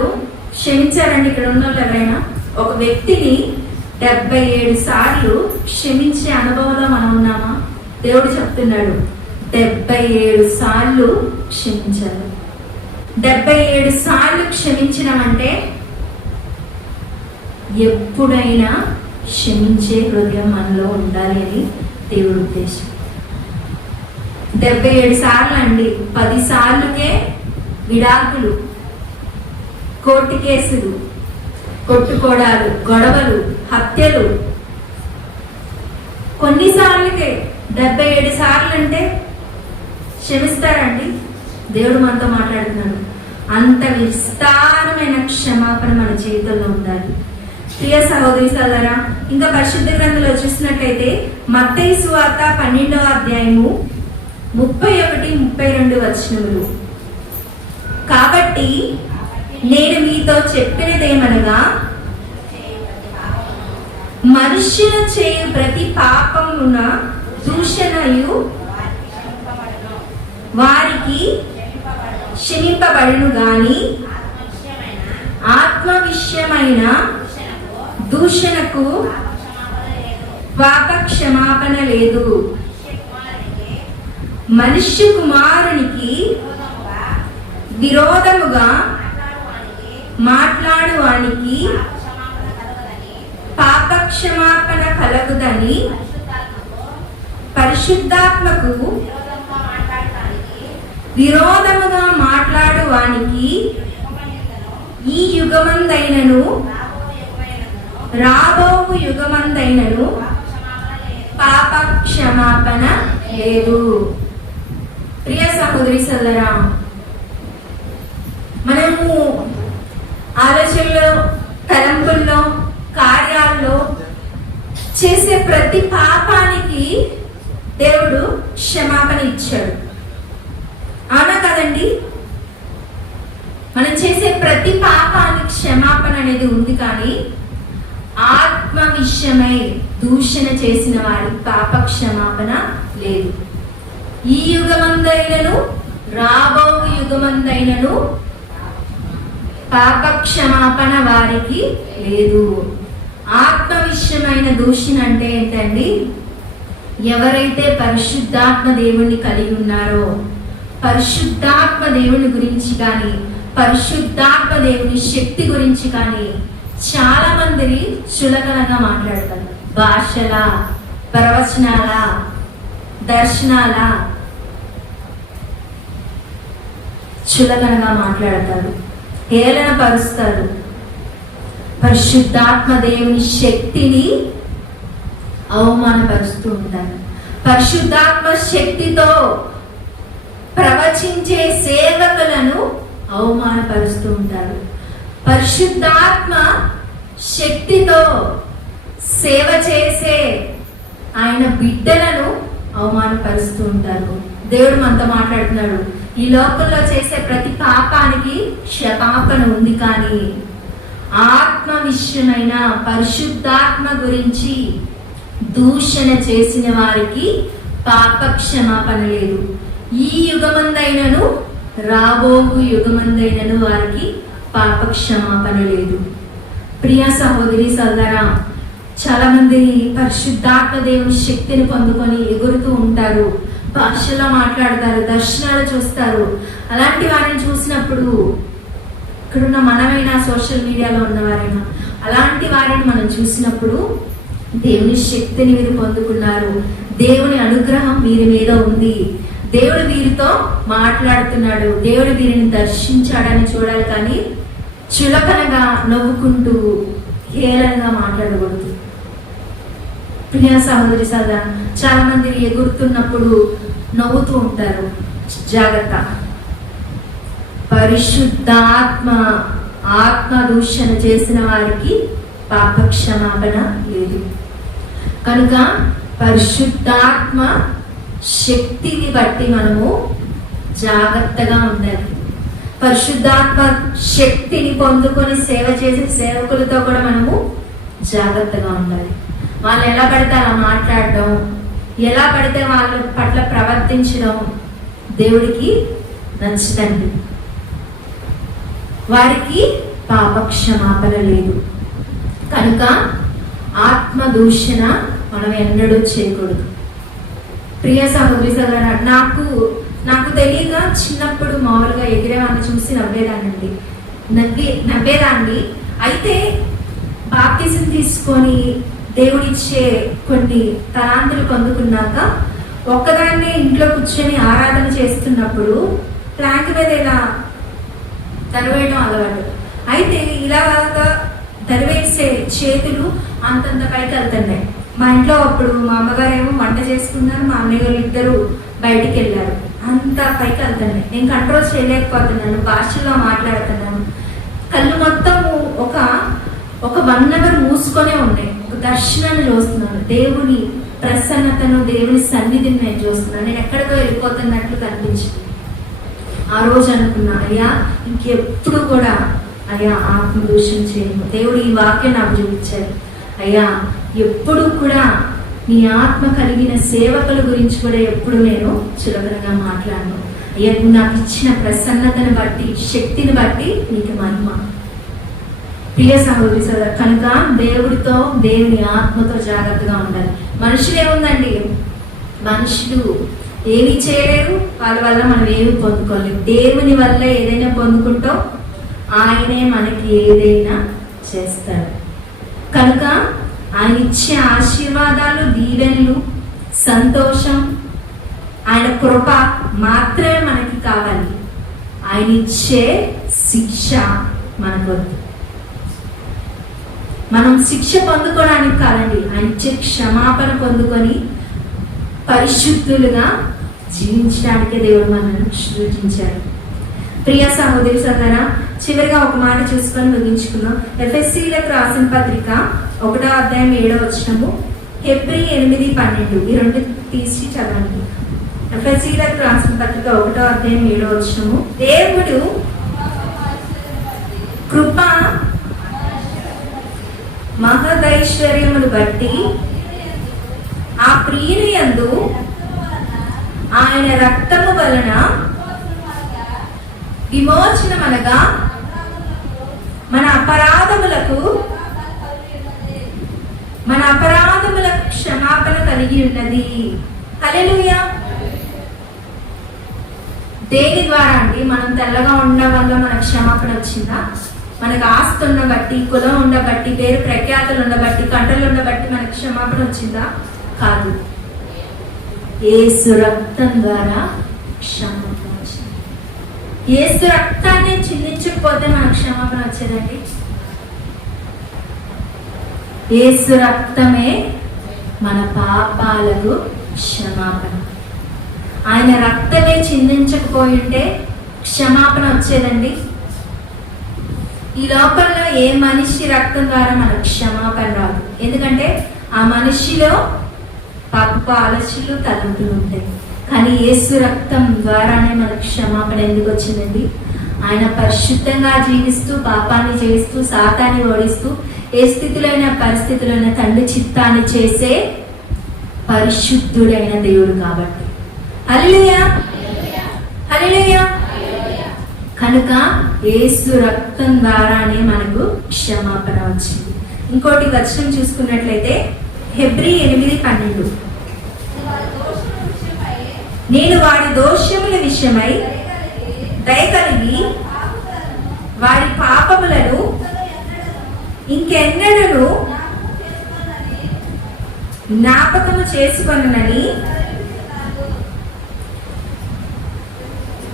క్షమించారండి ఇక్కడ ఉన్న వాళ్ళు ఎవరైనా? ఒక వ్యక్తిని 77 సార్లు క్షమించే అనుభవంలో మనం ఉన్నామా? దేవుడు చెప్తున్నాడు 77 సార్లు క్షమించాలి. 77 సార్లు క్షమించడం అంటే ఎప్పుడైనా క్షమించే హృదయం మనలో ఉండాలి అని దేవుడి ఉద్దేశం. 77 సార్లు అండి. 10 సార్లుకే విడాకులు, కోర్టు కేసులు, కొట్టుకోడాలు, గొడవలు, హత్యలు. కొన్నిసార్లకే 77 సార్లు అంటే క్షమిస్తారండి? దేవుడు మనతో మాట్లాడుతున్నాడు. అంత విస్తారమైన క్షమాపణ మన జీవితంలో ఉండాలి. ప్రియ సహోదరి సోదరా, ఇంకా పరిశుద్ధ గ్రంథంలో చూసినట్లయితే మత్తయి సువార్త 12వ అధ్యాయము 31-32 వచనములు. కాబట్టి నేను మీతో చెప్పినదేమనగా, మనుష్యులు చేయు ప్రతి పాపమున దూషణయు వారికి క్షమింపబడును గాని ఆత్మ విషయమైన దూషణకు పాప క్షమాపణ లేదు. మనుష్య కుమారునికి విరోధముగా మాట్లాడువానికి పాప క్షమాపణ కలగుదని పరిశుద్ధాత్మకు విరోధముగా మాట్లాడువానికి ఈ యుగమందైనను రాబోవు యుగమందైనను పాప క్షమాపణ లేదు. ప్రియ సహోదరి సోదరా, మనము ఆలోచనలో, తలంపుల్లో, కార్యాల్లో చేసే ప్రతి పాపానికి దేవుడు క్షమాపణ ఇచ్చాడు. అవునా కదండి? మనం చేసే ప్రతి పాపానికి క్షమాపణ అనేది ఉంది, కానీ ఆత్మ విషయమై దూషణ చేసిన వారి పాప క్షమాపణ లేదు. ఈ యుగమందైనను రాబో యుగమందైనను పాప క్షమాపణ వారికి లేదు. ఆత్మ విషయమైన దూషణ అంటే ఏంటండి? ఎవరైతే పరిశుద్ధాత్మ దేవుణ్ణి కలిగి ఉన్నారో, పరిశుద్ధాత్మ దేవుని గురించి కానీ, పరిశుద్ధాత్మ దేవుని శక్తి గురించి కానీ చాలా మంది చులకనగా మాట్లాడతారు. భాషల, ప్రవచనాల, దర్శనాల చులకనగా మాట్లాడతారు, హేళన పరుస్తారు. పరిశుద్ధాత్మ దేవుని శక్తిని అవమానపరుస్తూ ఉంటారు. పరిశుద్ధాత్మ శక్తితో ప్రవచించే సేవకులను అవమానపరుస్తూ ఉంటారు. పరిశుద్ధాత్మ శక్తితో సేవ చేసే ఆయన బిడ్డలను అవమానపరుస్తూ ఉంటారు. దేవుడు మనతో మాట్లాడుతున్నాడు. ఈ లోకంలో చేసే ప్రతి పాపానికి క్షమాపణ ఉంది, కానీ ఆత్మ విషయమైన పరిశుద్ధాత్మ గురించి దూషణ చేసిన వారికి పాప క్షమాపణ లేదు. ఈ యుగమందైనను రాబోవు యుగమందైనను వారికి పాప క్షమాపణ లేదు. ప్రియ సహోదరి సోదరా, చాలా మంది పరిశుద్ధాత్మ దేవుని శక్తిని పొందుకొని ఎగురుతూ ఉంటారు, భాషలో మాట్లాడతారు, దర్శనాలు చూస్తారు. అలాంటి వారిని చూసినప్పుడు, ఇక్కడున్న మనమైనా సోషల్ మీడియాలో ఉన్నవారైనా, అలాంటి వారిని మనం చూసినప్పుడు దేవుని శక్తిని వీరు పొందుకున్నారు, దేవుని అనుగ్రహం వీరి మీద ఉంది, దేవుడు వీరితో మాట్లాడుతున్నాడు, దేవుడు వీరిని దర్శించాడని చూడాలి. కానీ చులకనగా నవ్వుకుంటూ హేళనగా మాట్లాడకూడదు. ప్రియ సహోదరి సదా, చాలా మంది ఎగురుతున్నప్పుడు నవ్వుతూ ఉంటారు. జాగ్రత్త. పరిశుద్ధాత్మ ఆత్మ దూషణ చేసిన వారికి పాప క్షమాపణ లేదు. కనుక పరిశుద్ధాత్మ శక్తిని బట్టి మనము జాగ్రత్తగా ఉండాలి. పరిశుద్ధాత్మ శక్తిని పొందుకొని సేవ చేసే సేవకులతో కూడా మనము జాగ్రత్తగా ఉండాలి. వాళ్ళు ఎలా పడితే అలా మాట్లాడడం, ఎలా పడితే వాళ్ళ పట్ల ప్రవర్తించడం దేవుడికి నచ్చదండి. వారికి పాప క్షమాపణ లేదు. కనుక ఆత్మ దూషణ మనం ఎన్నడూ చేయకూడదు. ప్రియ సహోదరి సోదరా, నాకు తెలియక చిన్నప్పుడు మామూలుగా ఎగిరేవాడిని చూసి నవ్వేదాన్ని. అయితే బాప్తిజం తీసుకొని దేవుడిచ్చే కొన్ని తలాంతులు పొందుకున్నాక ఒక్కదాన్నే ఇంట్లో కూర్చొని ఆరాధన చేస్తున్నప్పుడు ప్లాంక్ మీద ఇలా తరివేయడం అలవాటు. అయితే ఇలాగా తరివేసే చేతులు అంతంత పైకి వెళ్తున్నాయి. మా ఇంట్లో అప్పుడు మా అమ్మగారు ఏమో వంట చేసుకున్నారు, మా అన్నయ్య గారు ఇద్దరు బయటికి వెళ్ళారు. అంత పైకి వెళ్తున్నాయి. నేను కంట్రోల్ చేయలేకపోతున్నాను, భాషలో మాట్లాడుతున్నాను. కళ్ళు మొత్తం ఒక 1 అవర్ మూసుకొనే ఉన్నాయి. ఒక దర్శనాన్ని చూస్తున్నాను, దేవుని ప్రసన్నతను, దేవుని సన్నిధిని నేను చూస్తున్నాను. నేను ఎక్కడికో వెళ్ళిపోతున్నట్లు కనిపించింది. ఆ రోజు అనుకున్నా, అయ్యా ఇంకెప్పుడు కూడా అయ్యా ఆత్మ దూషణ చేయను. దేవుడు ఈ వాక్యం నాకు చూపించారు. అయ్యా ఎప్పుడు కూడా నీ ఆత్మ కలిగిన సేవకుల గురించి కూడా ఎప్పుడు నేను చులకనగా మాట్లాడను. అయ్యా నువ్వు నాకు ఇచ్చిన ప్రసన్నతను బట్టి, శక్తిని బట్టి నీకు మహిమ. ప్రియ సహోదరి సోదరు, కనుక దేవుడితో, దేవుని ఆత్మతో జాగ్రత్తగా ఉండాలి. మనుషులు ఏముందండి, మనుషులు ఏమి చేయలేరు, వాళ్ళ వల్ల మనం ఏమి పొందుకోలేము. దేవుని వల్ల ఏదైనా పొందుకుంటాం, ఆయనే మనకి ఏదైనా చేస్తాడు. కనుక ఆయన ఇచ్చే ఆశీర్వాదాలు, దీవెనలు, సంతోషం, ఆయన కృప మాత్రమే మనకి కావాలి. ఆయన ఇచ్చే శిక్ష మనకు వద్దు. మనం శిక్ష పొందుకోవడానికి కాదండి, ఆయన ఇచ్చే క్షమాపణ పొందుకొని పరిశుద్ధులుగా జీవించడానికే దేవుడు మనల్ని సృష్టించాడు. ప్రియ సహోదరి సోదరా, చివరిగా ఒక మాట చూసుకొని ముగించుకున్నాం. ఎఫెసీలకు రాసిన పత్రిక 1వ అధ్యాయం 7వ వచనము, హెబ్రీ 8:12 ఈ రెండు తీసి చదవండి. ఎఫెసీలకు రాసిన పత్రిక 1వ అధ్యాయం 7వ వచనము, దేవుడు కృప మహదైశ్వర్యమును బట్టి ఆ ప్రియుని యందు ఆయన రక్తము వలన విమోచనం అనగా మన అపరాధములకు క్షమాపణ కలిగి ఉన్నది. హల్లెలూయా. దేని ద్వారా అండి? మనం తెల్లగా ఉండడం వల్ల మనకు క్షమాపణ వచ్చిందా? మనకు ఆస్తి ఉండబట్టి, కులం ఉండబట్టి, పేరు ప్రఖ్యాతులు ఉండబట్టి, కంటలు ఉండబట్టి మనకు క్షమాపణ వచ్చిందా? కాదు. యేసు రక్తం ద్వారా క్షమాపణ వచ్చింది. యేసు రక్తాన్ని చిందించకపోతే మనకు క్షమాపణ వచ్చేదండి? యేసు రక్తమే మన పాపాలకు క్షమాపణ. ఆయన రక్తమే చిందించకపోయింటే క్షమాపణ వచ్చేదండి? ఈ లోపల ఏ మనిషి రక్తం ద్వారా మనకు క్షమాపణ రాదు. ఎందుకంటే ఆ మనిషిలో పాప ఆలోచనలు తలంపులు ఉంటాయి. కానీ యేసు రక్తం ద్వారానే మనకు క్షమాపణ ఎందుకు వచ్చిందండి? ఆయన పరిశుద్ధంగా జీవిస్తూ, పాపాన్ని చేస్తూ, సాతాన్ని ఓడిస్తూ, ఏ స్థితిలోైన పరిస్థితులైన తండ్రి చిత్తాన్ని చేసే పరిశుద్ధుడైన దేవుడు కాబట్టి. హల్లెలూయా, హల్లెలూయా. కనుక యేసు రక్తం ద్వారానే మనకు క్షమాపణ వచ్చింది. ఇంకోటి వచనం చూసుకున్నట్లయితే హెబ్రీ 8:12, నేను వారి దోషముల విషయమై దయ కలిగి వారి పాపములను ఇంకెన్నడూ జ్ఞాపకము చేసుకొనని.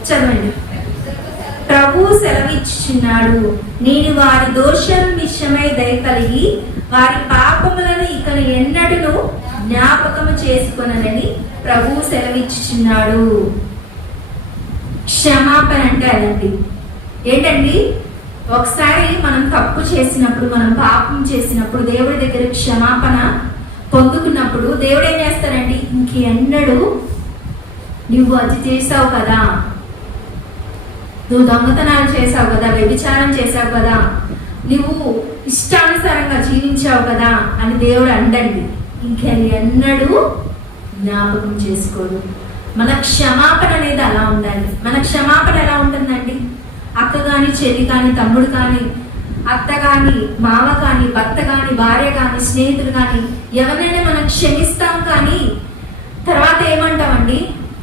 చదవండి. ప్రభు సెలవిచ్చుచున్నాడు, నేను వారి దోషం విషయమై దయ కలిగి వారి పాపములను ఇక ఎన్నడూ జ్ఞాపకము చేసుకొనని ప్రభు సెలవిచ్చుచున్నాడు. క్షమాపణ అంటే అదండి. ఏంటండి? ఒకసారి మనం తప్పు చేసినప్పుడు, మనం పాపం చేసినప్పుడు, దేవుడి దగ్గర క్షమాపణ పొందుకున్నప్పుడు దేవుడు ఏం చేస్తారండి? ఇంకెన్నడూ నువ్వు అది చేసావు కదా, నువ్వు దొంగతనాలు చేసావు కదా, వ్యభిచారం చేసావు కదా, నువ్వు ఇష్టానుసారంగా జీవించావు కదా అని దేవుడు అండండి. ఇంకెన్నడూ జ్ఞాపకం చేసుకోడు. మన క్షమాపణ అనేది అలా ఉండాలి. మన క్షమాపణ ఎలా ఉంటుందండి? అక్క కానీ, చెల్లి కానీ, తమ్ముడు కానీ, అత్త కానీ, మామ కానీ, భర్త కానీ, భార్య కానీ, స్నేహితులు కానీ, ఎవరినైనా మనం క్షమిస్తాం. కానీ తర్వాత ఏమంటామండి?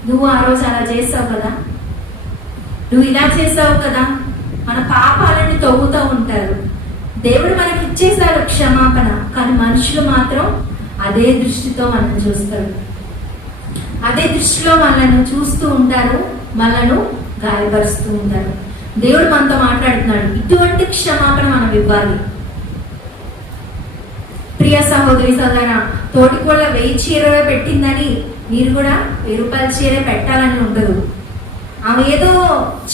నువ్వు ఆ రోజు అలా చేసావు కదా, నువ్వు ఇలా చేసావు కదా. మన పాపాలని తవ్వుతూ ఉంటారు. దేవుడు మనకి ఇచ్చేశాడు క్షమాపణ, కానీ మనుషులు మాత్రం అదే దృష్టితో మనం చూస్తారు. అదే దృష్టిలో మనల్ని చూస్తూ ఉంటారు, మనను గాయపరుస్తూ ఉంటారు. దేవుడు మనతో మాట్లాడుతున్నాడు. ఇటువంటి క్షమాపణ మనం ఇవ్వాలి. ప్రియ సహోదరి సోదరా, తోటి కూడా 1000 చీరలు పెట్టిందని మీరు కూడా 1000 రూపాయల చీర పెట్టాలని ఉండదు. ఆమె ఏదో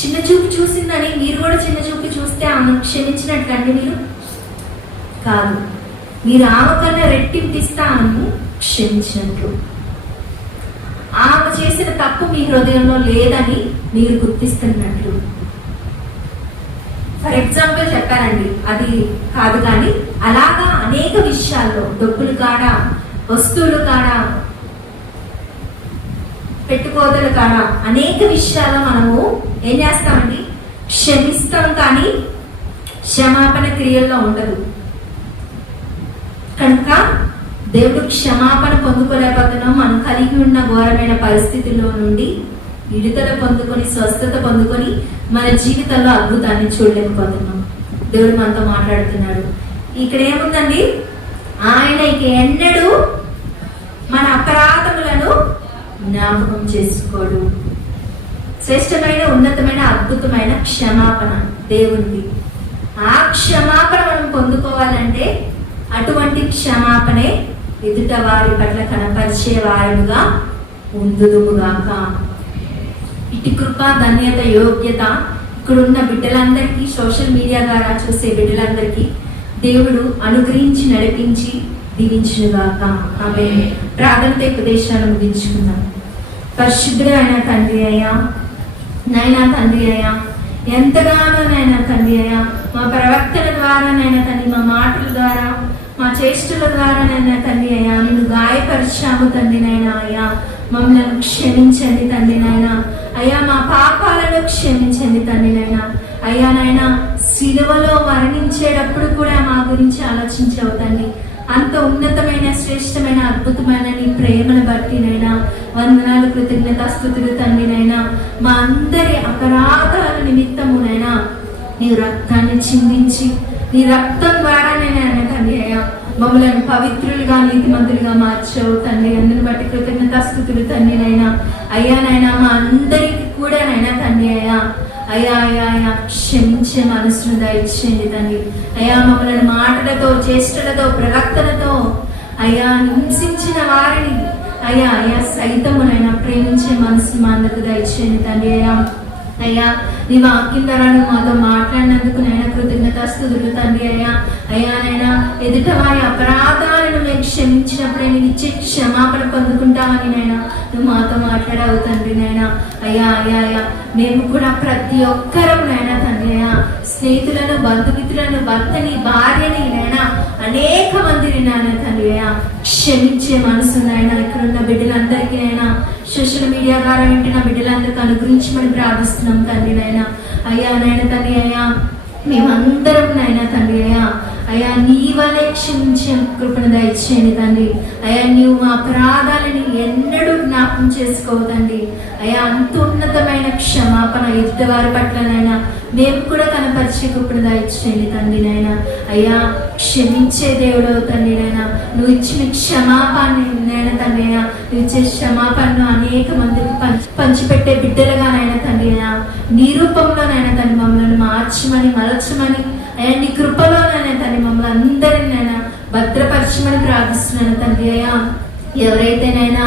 చిన్న చూపు చూసిందని మీరు కూడా చిన్న చూపు చూస్తే ఆమె క్షమించినట్లండి? మీరు కాదు. మీరు ఆమె కన్నా రెట్టింపిస్తే ఆమెను క్షమించినట్లు. ఆమె చేసిన తప్పు మీ హృదయంలో లేదని మీరు గుర్తిస్తున్నట్లు. ఫర్ ఎగ్జాంపుల్ చెప్పారండి, అది కాదు కానీ అలాగా అనేక విషయాల్లో, డబ్బులు కాడ, వస్తువులు కాడ, పెట్టుకోదలు కాడ, అనేక విషయాల్లో మనము ఏం చేస్తామండి? క్షమిస్తాం. కానీ క్షమాపణ క్రియల్లో ఉండదు. కనుక దేవుడు క్షమాపణ పొందుకోలేకపోతున్నాం. మనం కలిగి ఉన్న ఘోరమైన పరిస్థితుల్లో నుండి విడుదల పొందుకొని, స్వస్థత పొందుకొని మన జీవితంలో అద్భుతాన్ని చూడలేకపోతున్నాం. దేవుడు మనతో మాట్లాడుతున్నాడు. ఇక్కడ ఏముందండి? ఆయన ఇక ఎన్నడూ మన అపరాధములను జ్ఞాపకం చేసుకోడు. శ్రేష్టమైన, ఉన్నతమైన, అద్భుతమైన క్షమాపణ దేవునికి. ఆ క్షమాపణ మనం పొందుకోవాలంటే అటువంటి క్షమాపణే ఎదుట వారి పట్ల కనపరిచే వారుగా ఉందుదుముగాక. ఇటు కృప, ధన్యత, యోగ్యత ఇక్కడున్న బిడ్డలందరికీ, సోషల్ మీడియా ద్వారా చూసే బిడ్డలందరికీ దేవుడు అనుగ్రహించి నడిపించి దీవించునుగాక. ఆమె ప్రాథమిక ఉపదేశాలను ముగించుకుందాం. పరిశుద్ధుడైన తండ్రి అయ్యా, నాయనా తండ్రి అయ్యా, ఎంతగానో నాయనా తండ్రి అయ్యా, మా ప్రవక్తల ద్వారా నాయనా తండ్రి, మా మాటల ద్వారా, మా చేష్టల ద్వారా నాయనా తండ్రి అయ్యా, నేను గాయపరిచాము తండ్రి నాయనా అయ్యా. మమ్మల్ని క్షమించండి తండ్రి నాయన అయ్యా, మా పాపాలను క్షమించండి తండ్రి నాయన అద్భుతమైన నీ ప్రేమను బట్టి నైనా వందనాలు, కృతజ్ఞతాస్తుతులు తండ్రి. నైనా మా అందరి అపరాధాల నిమిత్తమునైనా నీ రక్తాన్ని చిందించి నీ రక్తం ద్వారా నేను తండ్రి అయ్యా మమ్మల్ని పవిత్రులుగా నీతిమంతులుగా మార్చావు తండ్రి. అందుని బట్టి కృతజ్ఞతాస్తుతులు తండ్రి. నైనా అయ్యా నైనా మా అందరికి కూడా నైనా తండ్రి అయ్యా అయ్యా అయ్యా అయ్యా క్షమించే మనసును దయచేయండి తండ్రి. అయ్యా మమ్మల్ని మాటలతో, చేష్టలతో, ప్రవర్తనతో అయ్యా హింసించిన వారిని అయ్యా అయ్యా సైతమునైనా ప్రేమించే మనసు మా అందరికి దయచేయండి తండ్రి. అయ్యా అయ్యా నీ వాక్యం ద్వారా మాతో మాట్లాడినందుకు నైనా కృతజ్ఞతాస్తుతులు తండ్రి. అయ్యా అయ్యా నైనా ఎదుట వారి అపరాధాలను మేము క్షమించినప్పుడే నీకు ఇచ్చే క్షమాపణ పొందుకుంటామని నైనా నువ్వు మాతో మాట్లాడావు తండ్రి. నైనా అయ్యా అయ్యా అయ్యా మేము కూడా ప్రతి ఒక్కరం నైనా తండ్రి అయ్యా స్నేహితులను, బంధుమిత్రులను, భర్తని, భార్యని నైనా అనేక మందిని నాయన తండ్రి అయ్యా క్షమించే మనసు నాయన ఇక్కడున్న బిడ్డలందరికీ నైనా సోషల్ మీడియా ద్వారా వింటున్న బిడ్డలందరికీ అనుగ్రహించమని ప్రార్థిస్తున్నాం తండ్రి. నైనా అయ్యా నాయన తండ్రి అయ్యా మేమందరం నైనా తండ్రి అయ్యా అయ్యా నీ వలే క్షమించే కృపను దయచేయండి తండ్రి. అయ్యా నీవు మా అపరాధాలని ఎన్నడూ జ్ఞాపకం చేసుకోవు తండ్రి. అయ్యా అంత ఉన్నతమైన క్షమాపణ ఎదుటివారి పట్లనైనా మేము కూడా కనపరిచే కృపను దయచేయండి తండ్రి. నైనా అయ్యా క్షమించే దేవుడు తండ్రి. నైనా నువ్వు ఇచ్చిన క్షమాపణ నైనా తండ్రి అయ్యా నువ్వు ఇచ్చే క్షమాపణను అనేక మందికి పంచిపెట్టే బిడ్డలుగానైనా తండ్రి అయ్యా నీ రూపంలోనైనా తండ్రి మమ్మల్ని మార్చమని, మలచమని అయ్యా నీ కృపలోనైనా తండ్రి మమ్మల్ని అందరినైనా భద్రపరచమని ప్రార్థిస్తున్నాను తండ్రి. అయ్యా ఎవరైతేనైనా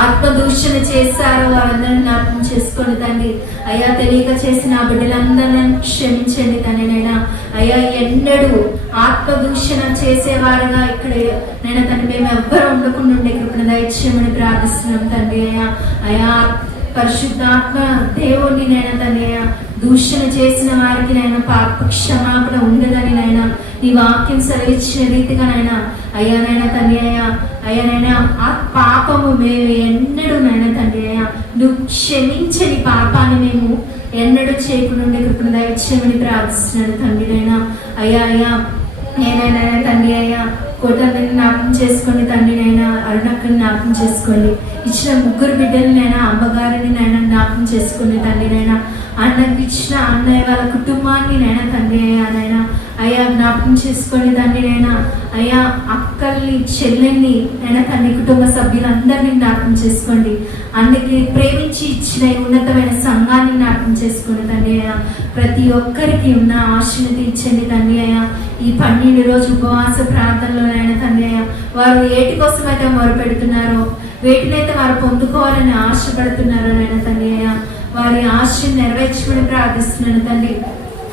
ఆత్మదూషణ చేశారో వారందరినీ జ్ఞాపకం చేసుకోండి తండ్రి. అయ్యా తెలియక చేసిన ఆ బిడ్డలందరినీ క్షమించండి తండ్రి. నైనా అయ్యా ఎన్నడూ ఆత్మదూషణ చేసేవారుగా ఇక్కడ నైనా తండ్రి మేము ఎవ్వరూ ఉండకుండా ఉండే కృపను దయచేయమని ప్రార్థిస్తున్నాం తండ్రి. అయ్యా అయ్యా పరిశుద్ధాత్మ దేవుణ్ణి నైనా తండ్రి అయ్యా దూషణ చేసిన వారికి నైనా పాప క్షమాపణ ఉండదని నైనా నీ వాక్యం సెలవిచ్చిన రీతిగా నైనా అయ్యా నైనా తండ్రి అయ్యా అయ్యా నైనా ఆ పాపము మేము ఎన్నడూ నైనా తండ్రి అయ్యా నువ్వు క్షమించని పాపాన్ని మేము ఎన్నడూ చేయకుండా కృపను దయచేయమని ప్రార్థిస్తున్నాను తండ్రి. నైనా అయ్యా అయ్యా నేనైనా తండ్రి అయ్యా కోటని జ్ఞాపకం చేసుకోండి తండ్రి. నైనా అరుణక్కని జ్ఞాపకం చేసుకోండి. ఇచ్చిన ముగ్గురు బిడ్డలు నైనా అమ్మగారిని నైనా జ్ఞాపకం చేసుకోండి తండ్రి. నైనా అన్నకి ఇచ్చిన అన్నయ్య వాళ్ళ కుటుంబాన్ని నైనా తండ్రి అయ్యా నైనా అయ్యా జ్ఞాపకం చేసుకోండి తండ్రి. నైనా అయ్యా అక్కల్ని, చెల్లెల్ని నైనా తండ్రి కుటుంబ సభ్యులందరినీ జ్ఞాపకం చేసుకోండి. అన్నకి ప్రేమించి ఇచ్చిన ఉన్నతమైన సంఘాన్ని జ్ఞాపకం చేసుకోండి తండ్రి. అయ్యా ప్రతి ఒక్కరికి ఉన్న ఆశను తీర్చండి తండ్రి. అయ్యా ఈ 12 రోజు ఉపవాస ప్రార్థనలోనైనా తండ్రి అయ్యా వారు ఏటి కోసం అయితే మొరపెడుతున్నారో, వేటినైతే వారు పొందుకోవాలని ఆశపడుతున్నారో నైనా తండ్రి అయ్యా వారి ఆశను నెరవేర్చమని ప్రార్థిస్తున్నాను తండ్రి.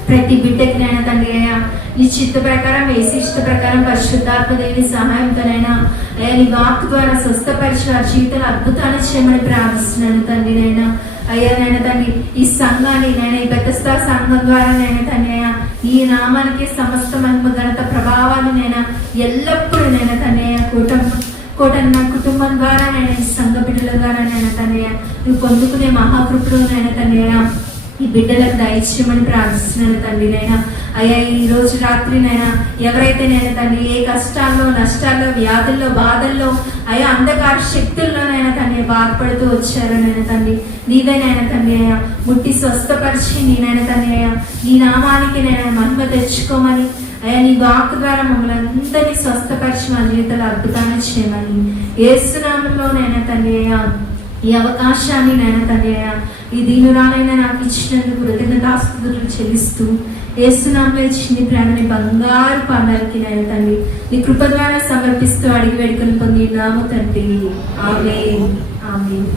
ప్రతి బిడ్డకి నైనా తండ్రి అయ్యా నీ చిత్త ప్రకారం, వేసి ఇష్ట ప్రకారం పరిశుద్ధాత్మదేవి సహాయంతోనైనా అయ్యా నీ వాక్ ద్వారా స్వస్థపరిచి వారి జీవితాలు అద్భుతాలు చేయమని ప్రార్థిస్తున్నాను తండ్రి. నైనా అయ్యా నైనా తండ్రి ఈ సంఘాన్ని నైనా ఈ బెతెస్దా సంఘం ద్వారా నైనా తండ్రి అయ్యా ఈ నామానికి సమస్త మహిమ, ఘనత, ప్రభావాలు నైనా ఎల్లప్పుడూ నైనా తండ్రి అయ్యా కోటన్న కుటుంబం ద్వారా నైనా ఈ సంఘ బిడ్డల ద్వారా నైనా తండ్రి నువ్వు పొందుకునే మహాకృపలు నైనా తండ్రి ఈ బిడ్డలకు దయచేయమని ప్రార్థిస్తున్నాను తండ్రి. నైనా అయ్యా ఈ రోజు రాత్రి నైనా ఎవరైతే నైనా తండ్రి ఏ కష్టాల్లో, నష్టాల్లో, వ్యాధుల్లో, బాధల్లో అయ్యా అంధకార శక్తుల్లోనైనా తండ్రి బాధపడుతూ వచ్చారో నైనా తండ్రి నీవేనైనా తండ్రి అయ్యా ముట్టి స్వస్థపరిచి నేనైనా తండ్రి అయ్యా నీ నామానికి నేను మహిమ తెచ్చుకోమని అయ్యా నీ వాక్ ద్వారా మమ్మల్ని అందరినీ స్వస్థపరిచి మా జీవితాలు అద్భుతాన్ని చేయమని యేసు నామములోనైనా తండ్రి అయ్యా ఈ అవకాశాన్ని నైనా తండ్రి అయ్యా ఈ దీనురాలైనా నాకు ఇచ్చినందుకు కృతజ్ఞతాస్తుతులు చెల్లిస్తూ యేసు నామములో ఇచ్చిన ప్రేమని బంగారు పాదాలకి నైనా తండ్రి నీ కృప ద్వారా సమర్పిస్తూ అడిగి వేడుకలు పొంది నాము తండ్రి. ఆమేన్ ఆమేన్.